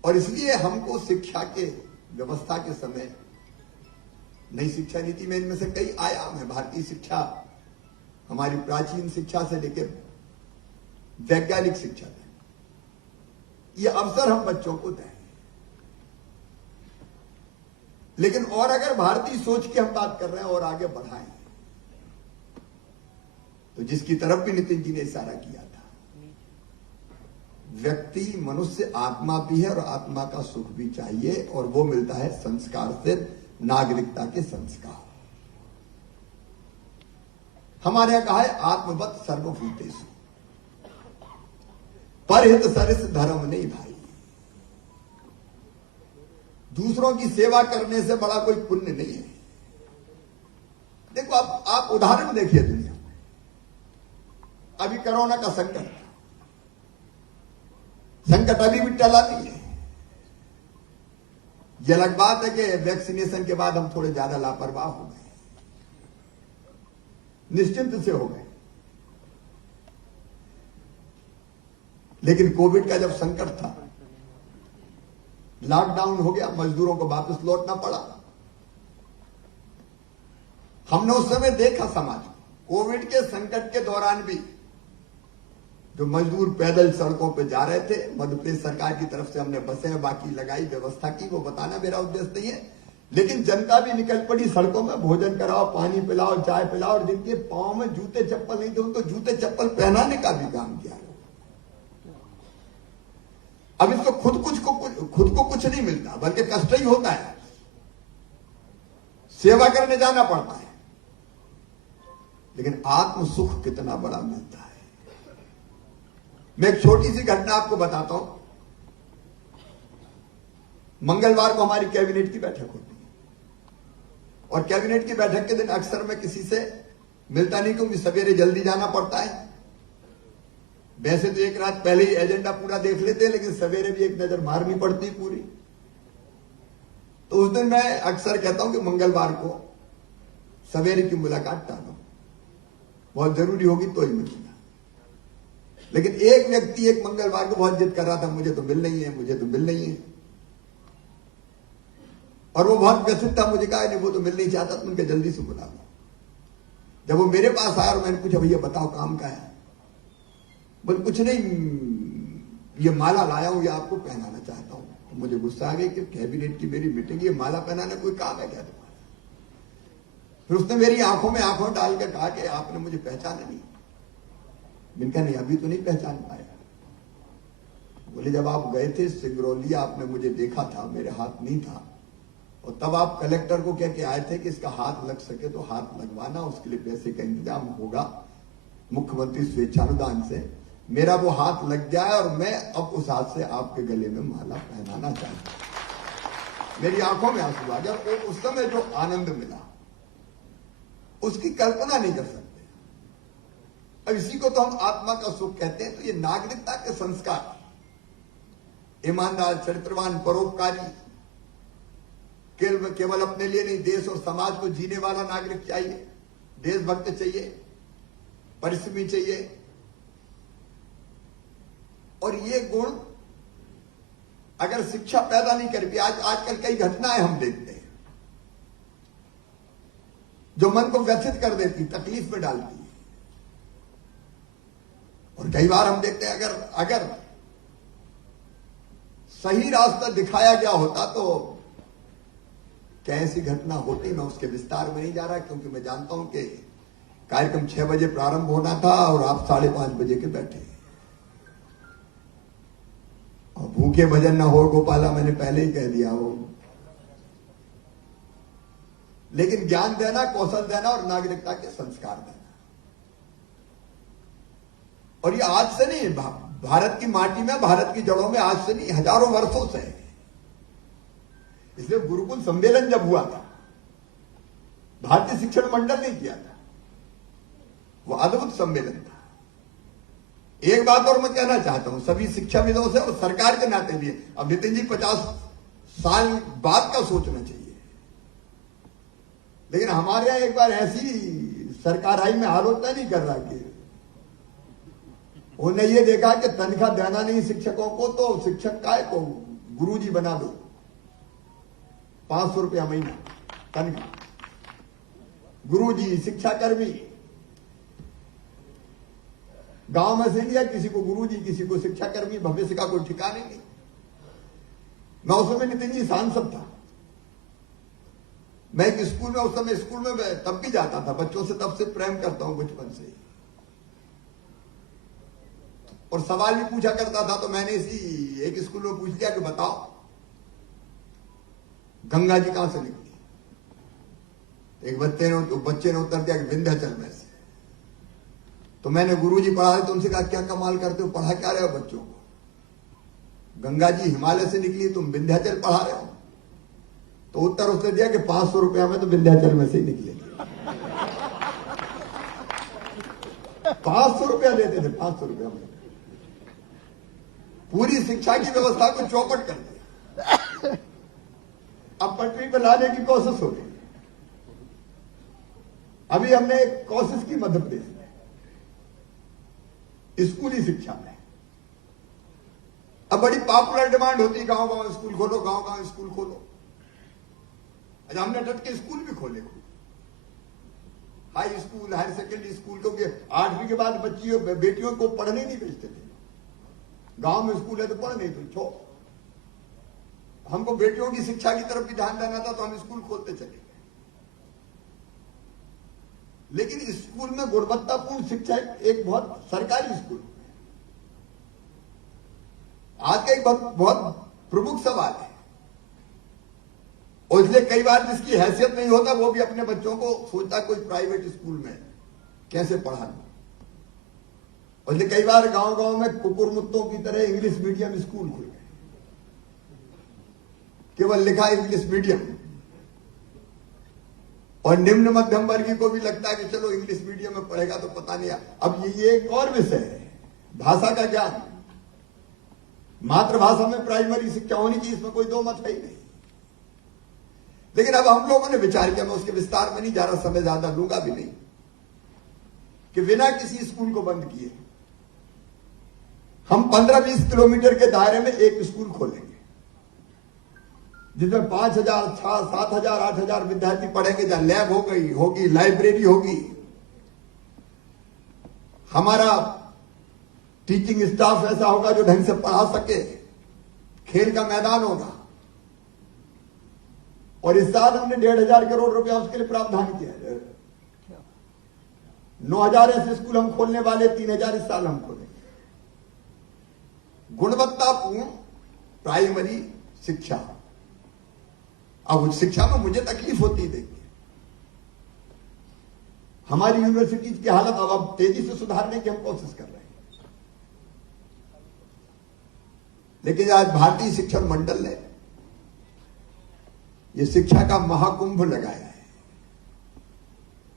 और इसलिए हमको शिक्षा के व्यवस्था के समय नई शिक्षा नीति में इनमें से कई आयाम है। भारतीय शिक्षा हमारी प्राचीन शिक्षा से लेकर वैज्ञानिक शिक्षा तक, ये अवसर हम बच्चों को दें। लेकिन और अगर भारतीय सोच की हम बात कर रहे हैं और आगे बढ़ाएं, तो जिसकी तरफ भी नितिन जी ने इशारा किया था, व्यक्ति मनुष्य आत्मा भी है और आत्मा का सुख भी चाहिए, और वो मिलता है संस्कार से, नागरिकता के संस्कार। हमारे यहां कहा है आत्मवत सर्वभूतेषु परहित सरिस धर्म नहीं भाई। दूसरों की सेवा करने से बड़ा कोई पुण्य नहीं है। देखो आप उदाहरण देखिए दुनिया में, अभी कोरोना का संकट अभी भी टला नहीं है। यह अलग बात है कि वैक्सीनेशन के बाद हम थोड़े ज्यादा लापरवाह हो गए, निश्चिंत से हो गए। लेकिन कोविड का जब संकट था, लॉकडाउन हो गया, मजदूरों को वापस लौटना पड़ा। हमने उस समय देखा समाज कोविड के संकट के दौरान भी जो मजदूर पैदल सड़कों पे जा रहे थे, मध्य प्रदेश सरकार की तरफ से हमने बसें बाकी लगाई, व्यवस्था की, वो बताना मेरा उद्देश्य नहीं है। लेकिन जनता भी निकल पड़ी सड़कों में, भोजन कराओ, पानी पिलाओ, चाय पिलाओ, और जिनके पांव में जूते चप्पल नहीं थे उनको जूते चप्पल पहनाने का भी काम किया। अब इसको खुद को कुछ नहीं मिलता, बल्कि कष्ट ही होता है, सेवा करने जाना पड़ता है। लेकिन आत्म सुख कितना बड़ा मिलता है। मैं एक छोटी सी घटना आपको बताता हूं। मंगलवार को हमारी कैबिनेट की बैठक होती है, और कैबिनेट की बैठक के दिन अक्सर मैं किसी से मिलता नहीं, क्योंकि सवेरे जल्दी जाना पड़ता है। वैसे तो एक रात पहले ही एजेंडा पूरा देख लेते हैं, लेकिन सवेरे भी एक नजर मारनी पड़ती पूरी। तो उस दिन मैं अक्सर कहता हूं कि मंगलवार को सवेरे की मुलाकात टालो, बहुत जरूरी होगी तो ही मिलूंगा। लेकिन एक व्यक्ति एक मंगलवार को बहुत जिद कर रहा था, मुझे तो मिलना ही है, मुझे तो मिलना ही है। और वो बहुत व्यथित था, मुझे कहा नहीं वो तो मिल नहीं चाहता, तुम जल्दी से बुला लो। जब वो मेरे पास आया और मैंने पूछा भैया बताओ काम का है, बोल कुछ नहीं, ये माला लाया हूं, ये आपको पहनाना चाहता हूं। तो मुझे गुस्सा आ गया कि कैबिनेट की मेरी मीटिंग, ये माला पहनाना कोई काम है क्या तुम्हारा? फिर उसने मेरी आंखों में आंखों डाल के कहा कि आपने मुझे पहचाना नहीं। मैंने कहा नहीं अभी तो नहीं पहचान पाया। बोले जब आप गए थे सिंगरौली, आपने मुझे देखा था, मेरे हाथ नहीं था, और तब आप कलेक्टर को कह के आए थे कि इसका हाथ लग सके तो हाथ लगवाना, उसके लिए पैसे का इंतजाम होगा मुख्यमंत्री स्वेच्छानुदान से। मेरा वो हाथ लग जाए और मैं अब उस हाथ से आपके गले में माला पहनाना चाहता हूं। मेरी आंखों में आंसू आ गया। उस समय जो आनंद मिला उसकी कल्पना नहीं कर सकते। अब इसी को तो हम आत्मा का सुख कहते हैं। तो ये नागरिकता के संस्कार, ईमानदार, चरित्रवान, परोपकारी, केवल अपने लिए नहीं देश और समाज को जीने वाला नागरिक चाहिए, देशभक्त चाहिए, परिश्रमी चाहिए। और ये गुण अगर शिक्षा पैदा नहीं कर पाई, आजकल कई घटनाएं हम देखते हैं जो मन को व्यथित कर देती, तकलीफ में डालती है। और कई बार हम देखते हैं अगर सही रास्ता दिखाया गया होता तो कैसी घटना होती। मैं उसके विस्तार में नहीं जा रहा क्योंकि मैं जानता हूं कि कार्यक्रम 6 बजे प्रारंभ होना था और आप 5:30 बजे के बैठे। और भूखे भजन न हो गोपाला, मैंने पहले ही कह दिया हो। लेकिन ज्ञान देना, कौशल देना और नागरिकता के संस्कार देना, और ये आज से नहीं, भारत की माटी में, भारत की जड़ों में आज से नहीं, हजारों वर्षों से है। इसलिए गुरुकुल सम्मेलन जब हुआ था, भारतीय शिक्षण मंडल ने किया था, वो अद्भुत सम्मेलन था। एक बात और मैं कहना चाहता हूं सभी शिक्षाविदों से और सरकार के नाते भी, अब नितिन जी 50 साल बाद का सोचना चाहिए। लेकिन हमारे यहां एक बार ऐसी सरकार आई, में आलोचना नहीं कर रहा कि उन्हें ये देखा कि तनख्वाह देना नहीं शिक्षकों को, तो शिक्षक काय को गुरुजी बना दो, 500 रुपया महीना तनख्वाह, गुरुजी, शिक्षाकर्मी। गांव में से लिया, किसी को गुरुजी, किसी को शिक्षाकर्मी, भविष्य का कोई ठिकाने नहीं। मैं उस समय नितिन जी सांसद था, मैं एक स्कूल में, उस समय स्कूल में मैं तब भी जाता था, बच्चों से तब से प्रेम करता हूं बचपन से, और सवाल भी पूछा करता था। तो मैंने इसी एक स्कूल में पूछ लिया कि बताओ गंगा जी कहां से निकली। एक बच्चे ने उत्तर दिया कि विंध्याचल में से। तो मैंने गुरुजी पढ़ा रहे, तो उनसे कहा क्या कमाल करते हो, पढ़ा क्या रहे हो बच्चों को? गंगा जी हिमालय से निकली, तुम विंध्याचल पढ़ा रहे हो? तो उत्तर उसने दिया कि 500 रुपया में तो विंध्याचल में से ही निकलेगी। 500 रुपया देते थे, 500 रुपया में पूरी शिक्षा की व्यवस्था को चौपट कर दिया। अब पटरी पर लाने की कोशिश हो रही है। अभी हमने एक कोशिश की मध्य प्रदेश में स्कूली शिक्षा में। अब बड़ी पॉपुलर डिमांड होती है, गांव गांव स्कूल खोलो, गांव गांव स्कूल खोलो। अच्छा, हमने डट के स्कूल भी खोले, high school, higher secondary school, क्योंकि 8वीं के बाद बच्चियों बेटियों को पढ़ने नहीं भेजते थे। गांव में स्कूल है तो पढ़ नहीं, तो छो। हमको बेटियों की शिक्षा की तरफ भी ध्यान देना था, तो हम स्कूल खोलते चले गए। लेकिन स्कूल में गुणवत्तापूर्ण शिक्षा एक बहुत सरकारी स्कूल, आज का एक बहुत प्रमुख सवाल है। और इसलिए कई बार जिसकी हैसियत नहीं होता वो भी अपने बच्चों को सोचता कोई प्राइवेट स्कूल में कैसे पढ़ा लूं। और इसलिए कई बार गांव गांव में कुकुर मुत्तों की तरह इंग्लिश मीडियम स्कूल खुल गए, केवल लिखा इंग्लिश मीडियम। और निम्न मध्यम वर्गीय को भी लगता है कि चलो इंग्लिश मीडियम में पढ़ेगा तो पता नहीं। अब ये एक और विषय है, भाषा का ज्ञान, मातृभाषा में प्राइमरी शिक्षा होनी चाहिए, इसमें कोई दो मत है ही नहीं। लेकिन अब हम लोगों ने विचार किया, मैं उसके विस्तार में नहीं जा रहा, समय ज्यादा लूंगा भी नहीं, कि बिना किसी स्कूल को बंद किए हम 15-20 किलोमीटर के दायरे में एक स्कूल खोलेंगे, जिसमें 5,000, 7,000, 8,000 विद्यार्थी पढ़ेंगे, जहां लैब होगी, लाइब्रेरी होगी, हमारा टीचिंग स्टाफ ऐसा होगा जो ढंग से पढ़ा सके, खेल का मैदान होगा। और इस साल हमने 1,500 करोड़ रुपया उसके लिए प्रावधान किया है। 9,000 ऐसे स्कूल हम खोलने वाले, 3,000 इस साल हम खोलेंगे। गुणवत्तापूर्ण प्राइमरी शिक्षा। अब उस शिक्षा में मुझे तकलीफ होती है, देखिए हमारी यूनिवर्सिटी की हालत अब तेजी से सुधारने की हम कोशिश कर रहे हैं। लेकिन आज भारतीय शिक्षण मंडल ने ये शिक्षा का महाकुंभ लगाया है।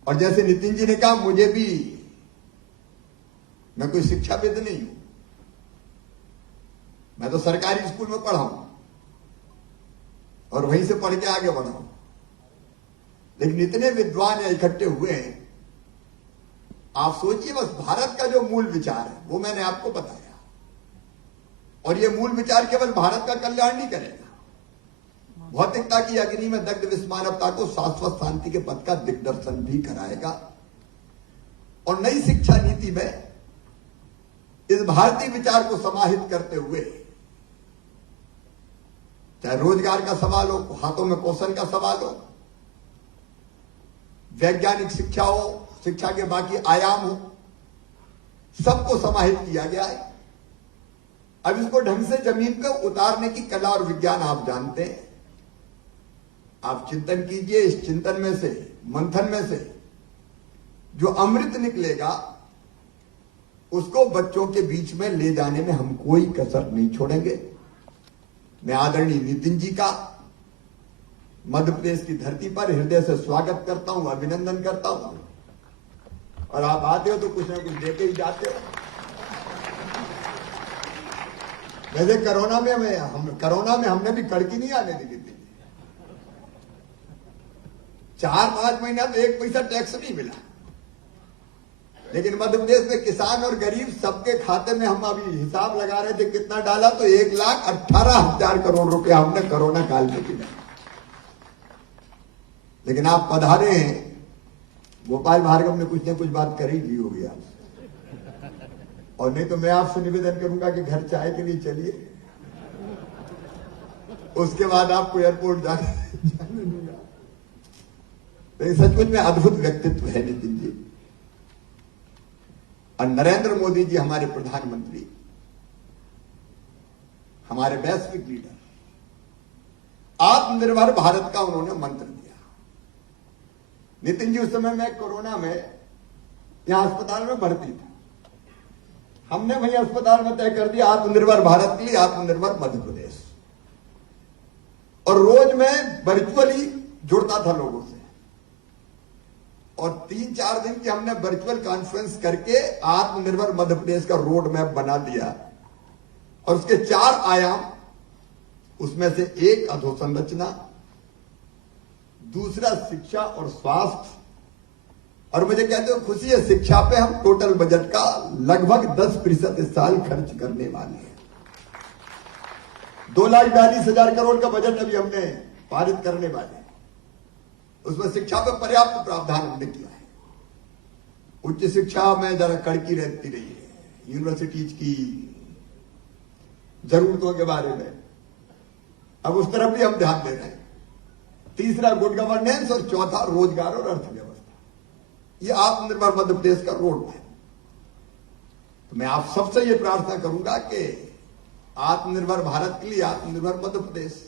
और जैसे नितिन जी ने कहा, मुझे भी, मैं कोई शिक्षाविद नहीं हूं, मैं तो सरकारी स्कूल में पढ़ा हूं और वहीं से पढ़ के आगे बढ़ा हूं। लेकिन इतने विद्वान इकट्ठे हुए हैं, आप सोचिए, बस भारत का जो मूल विचार है वो मैंने आपको बताया, और ये मूल विचार केवल भारत का कल्याण नहीं करेगा, भौतिकता की अग्नि में दग्ध विस्मानवता को शाश्वत शांति के पथ का दिग्दर्शन भी कराएगा। और नई शिक्षा नीति में इस भारतीय विचार को समाहित करते हुए, चाहे रोजगार का सवाल हो, हाथों में कौशल का सवाल हो, वैज्ञानिक शिक्षा हो, शिक्षा के बाकी आयाम हो, सबको समाहित किया गया है। अब इसको ढंग से जमीन पे उतारने की कला और विज्ञान आप जानते हैं। आप चिंतन कीजिए, इस चिंतन में से, मंथन में से जो अमृत निकलेगा उसको बच्चों के बीच में ले जाने में हम कोई कसर नहीं छोड़ेंगे। मैं आदरणीय नितिन जी का मध्य प्रदेश की धरती पर हृदय से स्वागत करता हूं, अभिनंदन करता हूं। और आप आते हो तो कुछ ना कुछ देके ही जाते हो। वैसे कोरोना में हमने भी कड़की नहीं आने दी थी। 4-5 महीना तो 1 पैसा टैक्स नहीं मिला। लेकिन मध्य प्रदेश में किसान और गरीब सबके खाते में हम अभी हिसाब लगा रहे थे कितना डाला, तो 1,18,000 करोड़ रुपया हमने कोरोना काल में दिया। लेकिन आप पधारे हैं, गोपाल भार्गव ने कुछ न कुछ बात कर ही ली होगी आपसे, और नहीं तो मैं आपसे निवेदन करूंगा कि घर चाय के लिए चलिए, उसके बाद आपको एयरपोर्ट जाने दूंगा। तो सचमुच में अद्भुत व्यक्तित्व है नितिन जी। और नरेंद्र मोदी जी हमारे प्रधानमंत्री, हमारे वैश्विक लीडर, आत्मनिर्भर भारत का उन्होंने मंत्र दिया। नितिन जी, उस समय मैं कोरोना में यहां अस्पताल में भर्ती था, हमने वही अस्पताल में तय कर दिया आत्मनिर्भर भारत के लिए आत्मनिर्भर मध्य प्रदेश। और रोज मैं वर्चुअली जुड़ता था लोगों से, और 3-4 दिन की हमने वर्चुअल कॉन्फ्रेंस करके आत्मनिर्भर मध्य प्रदेश का रोड मैप बना दिया। और उसके 4 आयाम, उसमें से एक अधोसंरचना, दूसरा शिक्षा और स्वास्थ्य। और मुझे कहते हो खुशी है, शिक्षा पे हम टोटल बजट का लगभग 10% इस साल खर्च करने वाले हैं। 2,42,000 करोड़ का बजट अभी हमने पारित करने वाले हैं। उसमें शिक्षा पे पर्याप्त प्रावधान हमने किया है। उच्च शिक्षा में जरा कड़की रहती रही है, यूनिवर्सिटीज की जरूरतों के बारे में, अब उस तरफ भी हम ध्यान दे रहे हैं। तीसरा गुड गवर्नेंस, और चौथा रोजगार और अर्थव्यवस्था। ये आत्मनिर्भर मध्य प्रदेश का रोड है। तो मैं आप सबसे ये प्रार्थना करूंगा कि आत्मनिर्भर भारत के लिए आत्मनिर्भर मध्य प्रदेश,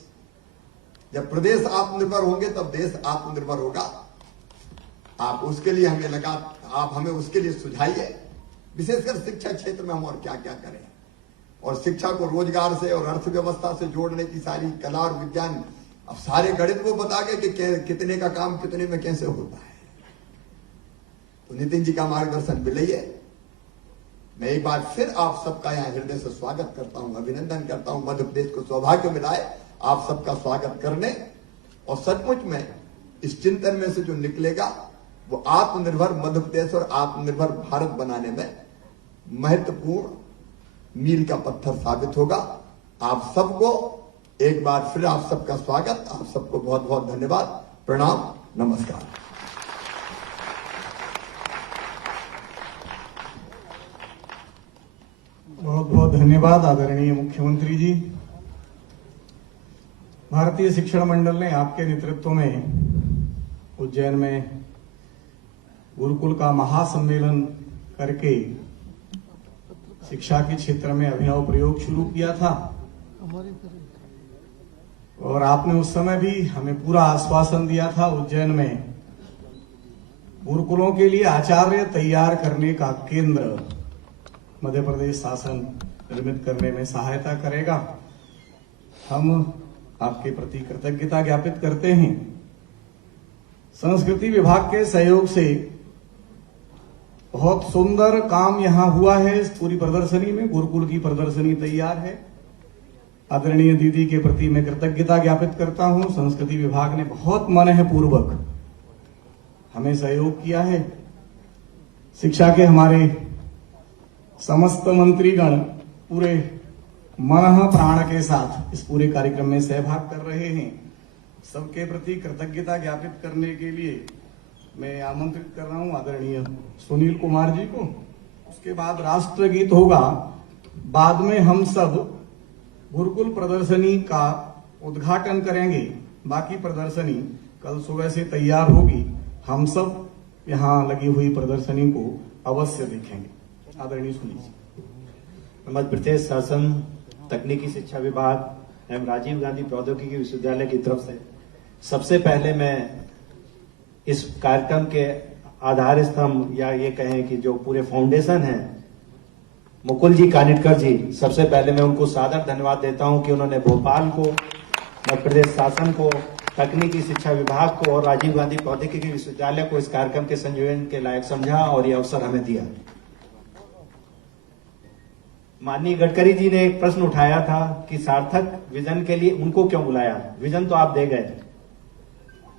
जब प्रदेश आत्मनिर्भर होंगे तब देश आत्मनिर्भर होगा। आप उसके लिए आप हमें उसके लिए सुझाइए, विशेषकर शिक्षा क्षेत्र में हम और क्या क्या करें, और शिक्षा को रोजगार से और अर्थव्यवस्था से जोड़ने की सारी कला और विज्ञान, अब सारे गणित वो बता गए कि कितने का काम कितने में कैसे होता है। तो नितिन जी का मार्गदर्शन मिलिए, मैं एक बार फिर आप सबका यहाँ हृदय से स्वागत करता हूं, अभिनंदन करता हूं। मध्य प्रदेश को सौभाग्य मिला है आप सबका स्वागत करने, और सचमुच में इस चिंतन में से जो निकलेगा वो आत्मनिर्भर मध्य प्रदेश और आत्मनिर्भर भारत बनाने में महत्वपूर्ण मील का पत्थर साबित होगा। आप सबको एक बार फिर आप सबका स्वागत, आप सबको बहुत बहुत धन्यवाद, प्रणाम, नमस्कार। बहुत बहुत धन्यवाद आदरणीय मुख्यमंत्री जी। भारतीय शिक्षण मंडल ने आपके नेतृत्व में उज्जैन में गुरुकुल का महासम्मेलन करके शिक्षा के क्षेत्र में अभिनव प्रयोग शुरू किया था, और आपने उस समय भी हमें पूरा आश्वासन दिया था उज्जैन में गुरुकुलों के लिए आचार्य तैयार करने का केंद्र मध्य प्रदेश शासन निर्मित करने में सहायता करेगा। हम आपके प्रति कृतज्ञता ज्ञापित करते हैं। संस्कृति विभाग के सहयोग से बहुत सुंदर काम यहां हुआ है। इस पूरी प्रदर्शनी में गुरुकुल की प्रदर्शनी तैयार है। आदरणीय दीदी के प्रति मैं कृतज्ञता ज्ञापित करता हूं। संस्कृति विभाग ने बहुत मनपूर्वक हमें सहयोग किया है। शिक्षा के हमारे समस्त मंत्रीगण पूरे मन प्राण के साथ इस पूरे कार्यक्रम में सहभाग कर रहे हैं। सबके प्रति कृतज्ञता ज्ञापित करने के लिए मैं आमंत्रित कर रहा हूं आदरणीय सुनील कुमार जी को। उसके बाद राष्ट्रगीत होगा। बाद में हम सब गुरुकुल प्रदर्शनी का उद्घाटन करेंगे। बाकी प्रदर्शनी कल सुबह से तैयार होगी। हम सब यहाँ लगी हुई प्रदर्शनी को अवश्य देखेंगे। आदरणीय सुनील जी। मध्य प्रदेश शासन तकनीकी शिक्षा विभाग एवं राजीव गांधी प्रौद्योगिकी विश्वविद्यालय की तरफ से सबसे पहले मैं इस कार्यक्रम के आधार स्तंभ या ये कहें कि जो पूरे फाउंडेशन है मुकुल जी कानिटकर जी, सबसे पहले मैं उनको सादर धन्यवाद देता हूं कि उन्होंने भोपाल को, मध्य प्रदेश शासन को, तकनीकी शिक्षा विभाग को और राजीव गांधी प्रौद्योगिकी विश्वविद्यालय को इस कार्यक्रम के संयोजन के लायक समझा और ये अवसर हमें दिया। माननीय गडकरी जी ने एक प्रश्न उठाया था कि सार्थक विजन के लिए उनको क्यों बुलाया। विजन तो आप दे गए,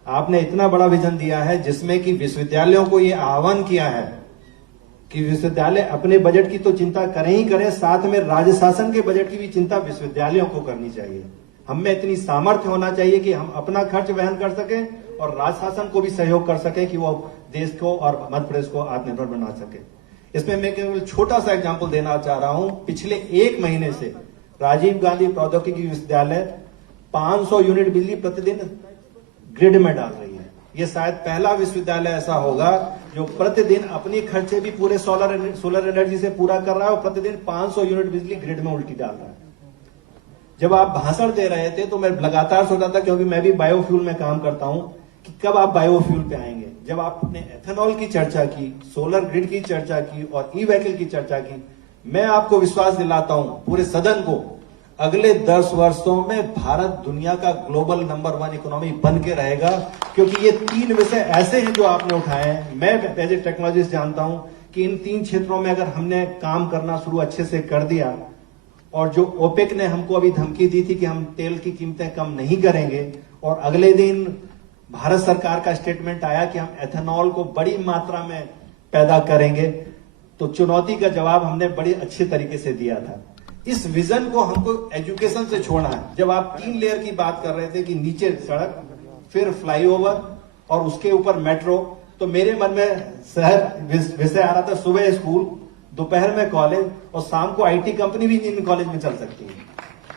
आपने इतना बड़ा विजन दिया है जिसमें कि विश्वविद्यालयों को ये आह्वान किया है कि विश्वविद्यालय अपने बजट की तो चिंता करें ही करें, साथ में राज्य शासन के बजट की भी चिंता विश्वविद्यालयों को करनी चाहिए। हम में इतनी सामर्थ्य होना चाहिए कि हम अपना खर्च वहन कर सकें और राज्य शासन को भी सहयोग कर सकें कि वो देश को और मध्य प्रदेश को आत्मनिर्भर बना सके। इसमें मैं केवल छोटा सा एग्जाम्पल देना चाह रहा हूं। पिछले एक महीने से राजीव गांधी प्रौद्योगिकी विश्वविद्यालय 500 यूनिट बिजली प्रतिदिन ग्रिड में डाल रही है। ये शायद पहला विश्वविद्यालय ऐसा होगा जो प्रतिदिन अपनी खर्चे भी पूरे सोलर एनर्जी से पूरा कर रहा है और प्रतिदिन 500 यूनिट बिजली ग्रिड में उल्टी डाल रहा है। जब आप भाषण दे रहे थे तो मैं लगातार सोचा था, क्योंकि मैं भी बायोफ्यूल में काम करता हूं, कि कब आप बायोफ्यूल पे आएंगे। जब आपने एथेनॉल की चर्चा की, सोलर ग्रिड की चर्चा की और ई व्हीकल की चर्चा की, मैं आपको विश्वास दिलाता हूं पूरे सदन को, अगले 10 वर्षों में भारत दुनिया का ग्लोबल नंबर 1 इकोनॉमी बन के रहेगा। क्योंकि ये 3 विषय ऐसे हैं जो आपने उठाए हैं। मैं एज ए टेक्नोलॉजिस्ट जानता हूं कि इन 3 क्षेत्रों में अगर हमने काम करना शुरू अच्छे से कर दिया, और जो ओपेक ने हमको अभी धमकी दी थी कि हम तेल की कीमतें कम नहीं करेंगे, और अगले दिन भारत सरकार का स्टेटमेंट आया कि हम एथेनॉल को बड़ी मात्रा में पैदा करेंगे, तो चुनौती का जवाब हमने बड़े अच्छे तरीके से दिया था। इस विजन को हमको एजुकेशन से छोड़ना है। जब आप 3 लेयर की बात कर रहे थे कि नीचे सड़क, फिर फ्लाईओवर और उसके ऊपर मेट्रो, तो मेरे मन में शहर विषय आ रहा था। सुबह स्कूल, दोपहर में कॉलेज और शाम को आईटी कंपनी भी इन कॉलेज में चल सकती है।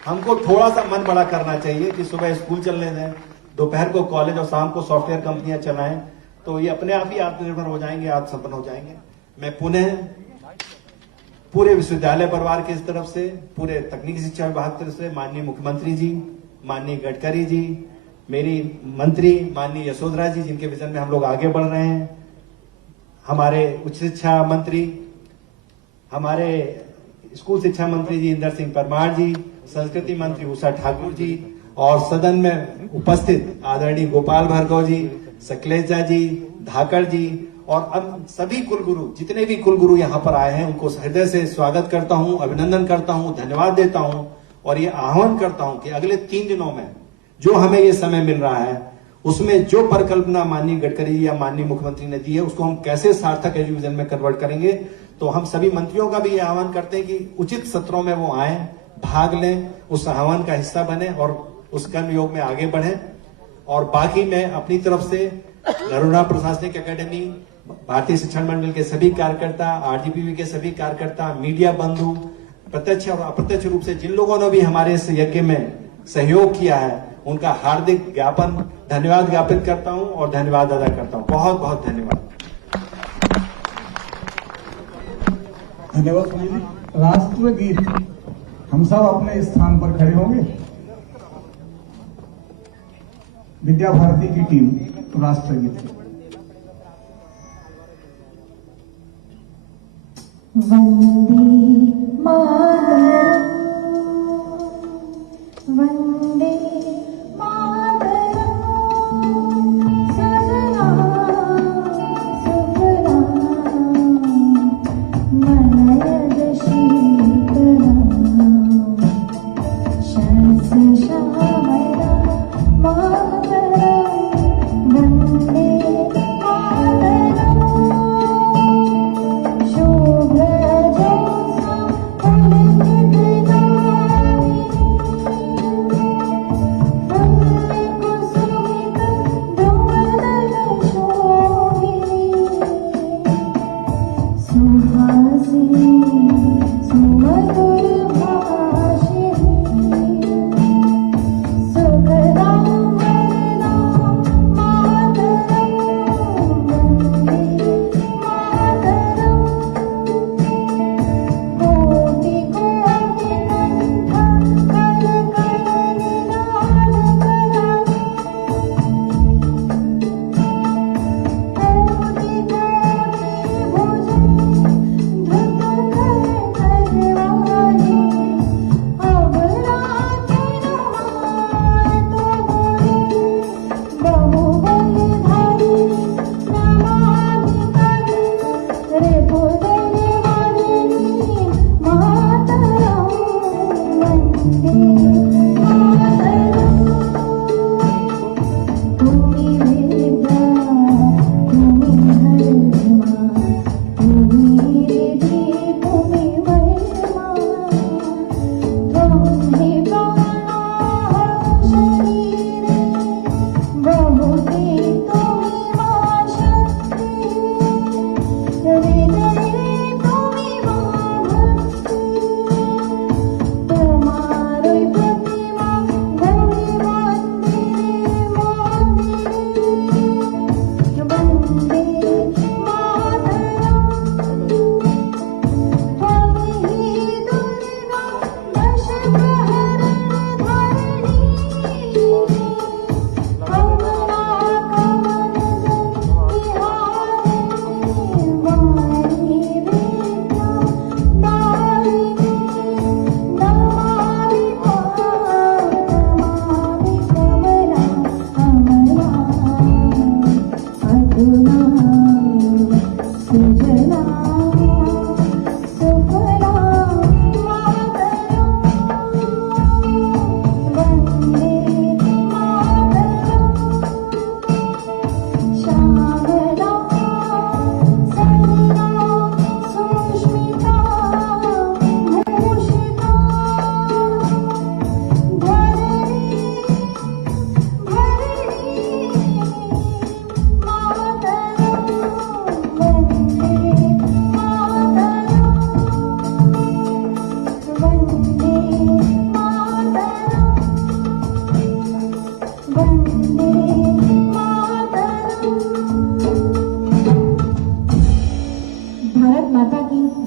हमको थोड़ा सा मन बड़ा करना चाहिए कि सुबह स्कूल चलने दें, दोपहर को कॉलेज और शाम को सॉफ्टवेयर कंपनियां चलाएं, तो ये अपने आप ही आत्मनिर्भर हो जाएंगे, आत्मसंपन्न हो जाएंगे। मैं पुनः पूरे विश्वविद्यालय परिवार की तरफ से, पूरे तकनीकी शिक्षा विभाग की तरफ से माननीय मुख्यमंत्री जी, माननीय गडकरी जी, मेरी मंत्री माननीय यशोधरा जी, जिनके विजन में हम लोग आगे बढ़ रहे हैं, हमारे उच्च शिक्षा मंत्री, हमारे स्कूल शिक्षा मंत्री जी इंदर सिंह परमार जी, संस्कृति मंत्री उषा ठाकुर जी, और सदन में उपस्थित आदरणीय गोपाल भार्गव जी, सकलेजा जी, धाकड़ जी और अब सभी कुलगुरु, जितने भी कुलगुरु यहाँ पर आए हैं, उनको हृदय से स्वागत करता हूँ, अभिनंदन करता हूँ, धन्यवाद देता हूँ और ये आह्वान करता हूँ कि अगले 3 दिनों में जो हमें ये समय मिल रहा है उसमें जो परिकल्पना माननीय गडकरी या माननीय मुख्यमंत्री ने दी है उसको हम कैसे सार्थक एजुविजन में कन्वर्ट करेंगे। तो हम सभी मंत्रियों का भी ये आह्वान करते हैं कि उचित सत्रों में वो आए, भाग लें, उस आह्वान का हिस्सा बने और उस कर्म योग में आगे बढ़े। और बाकी मैं अपनी तरफ से नरोड़ा प्रशासनिक अकेडमी, भारतीय शिक्षण मंडल के सभी कार्यकर्ता, आरजीपीवी के सभी कार्यकर्ता, मीडिया बंधु, प्रत्यक्ष और अप्रत्यक्ष रूप से जिन लोगों ने भी हमारे इस यज्ञ में सहयोग किया है उनका हार्दिक धन्यवाद ज्ञापित करता हूं और धन्यवाद अदा करता हूं। बहुत बहुत धन्यवाद। धन्यवाद जी। राष्ट्रगीत, हम सब अपने स्थान पर खड़े होंगे। विद्या भारती की टीम राष्ट्रगीत। वंदे मातरम, वंदे मातरम, सदना सुफला मनयज शीतला शरस श्यामला मातरम, वंदे मातरम,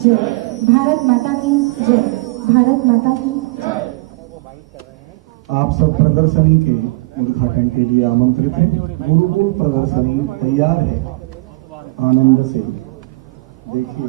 जय, भारत माता की जय, भारत माता की जय। आप सब प्रदर्शनी के उद्घाटन के लिए आमंत्रित हैं। गुरुकुल प्रदर्शनी तैयार है, आनंद से देखिए।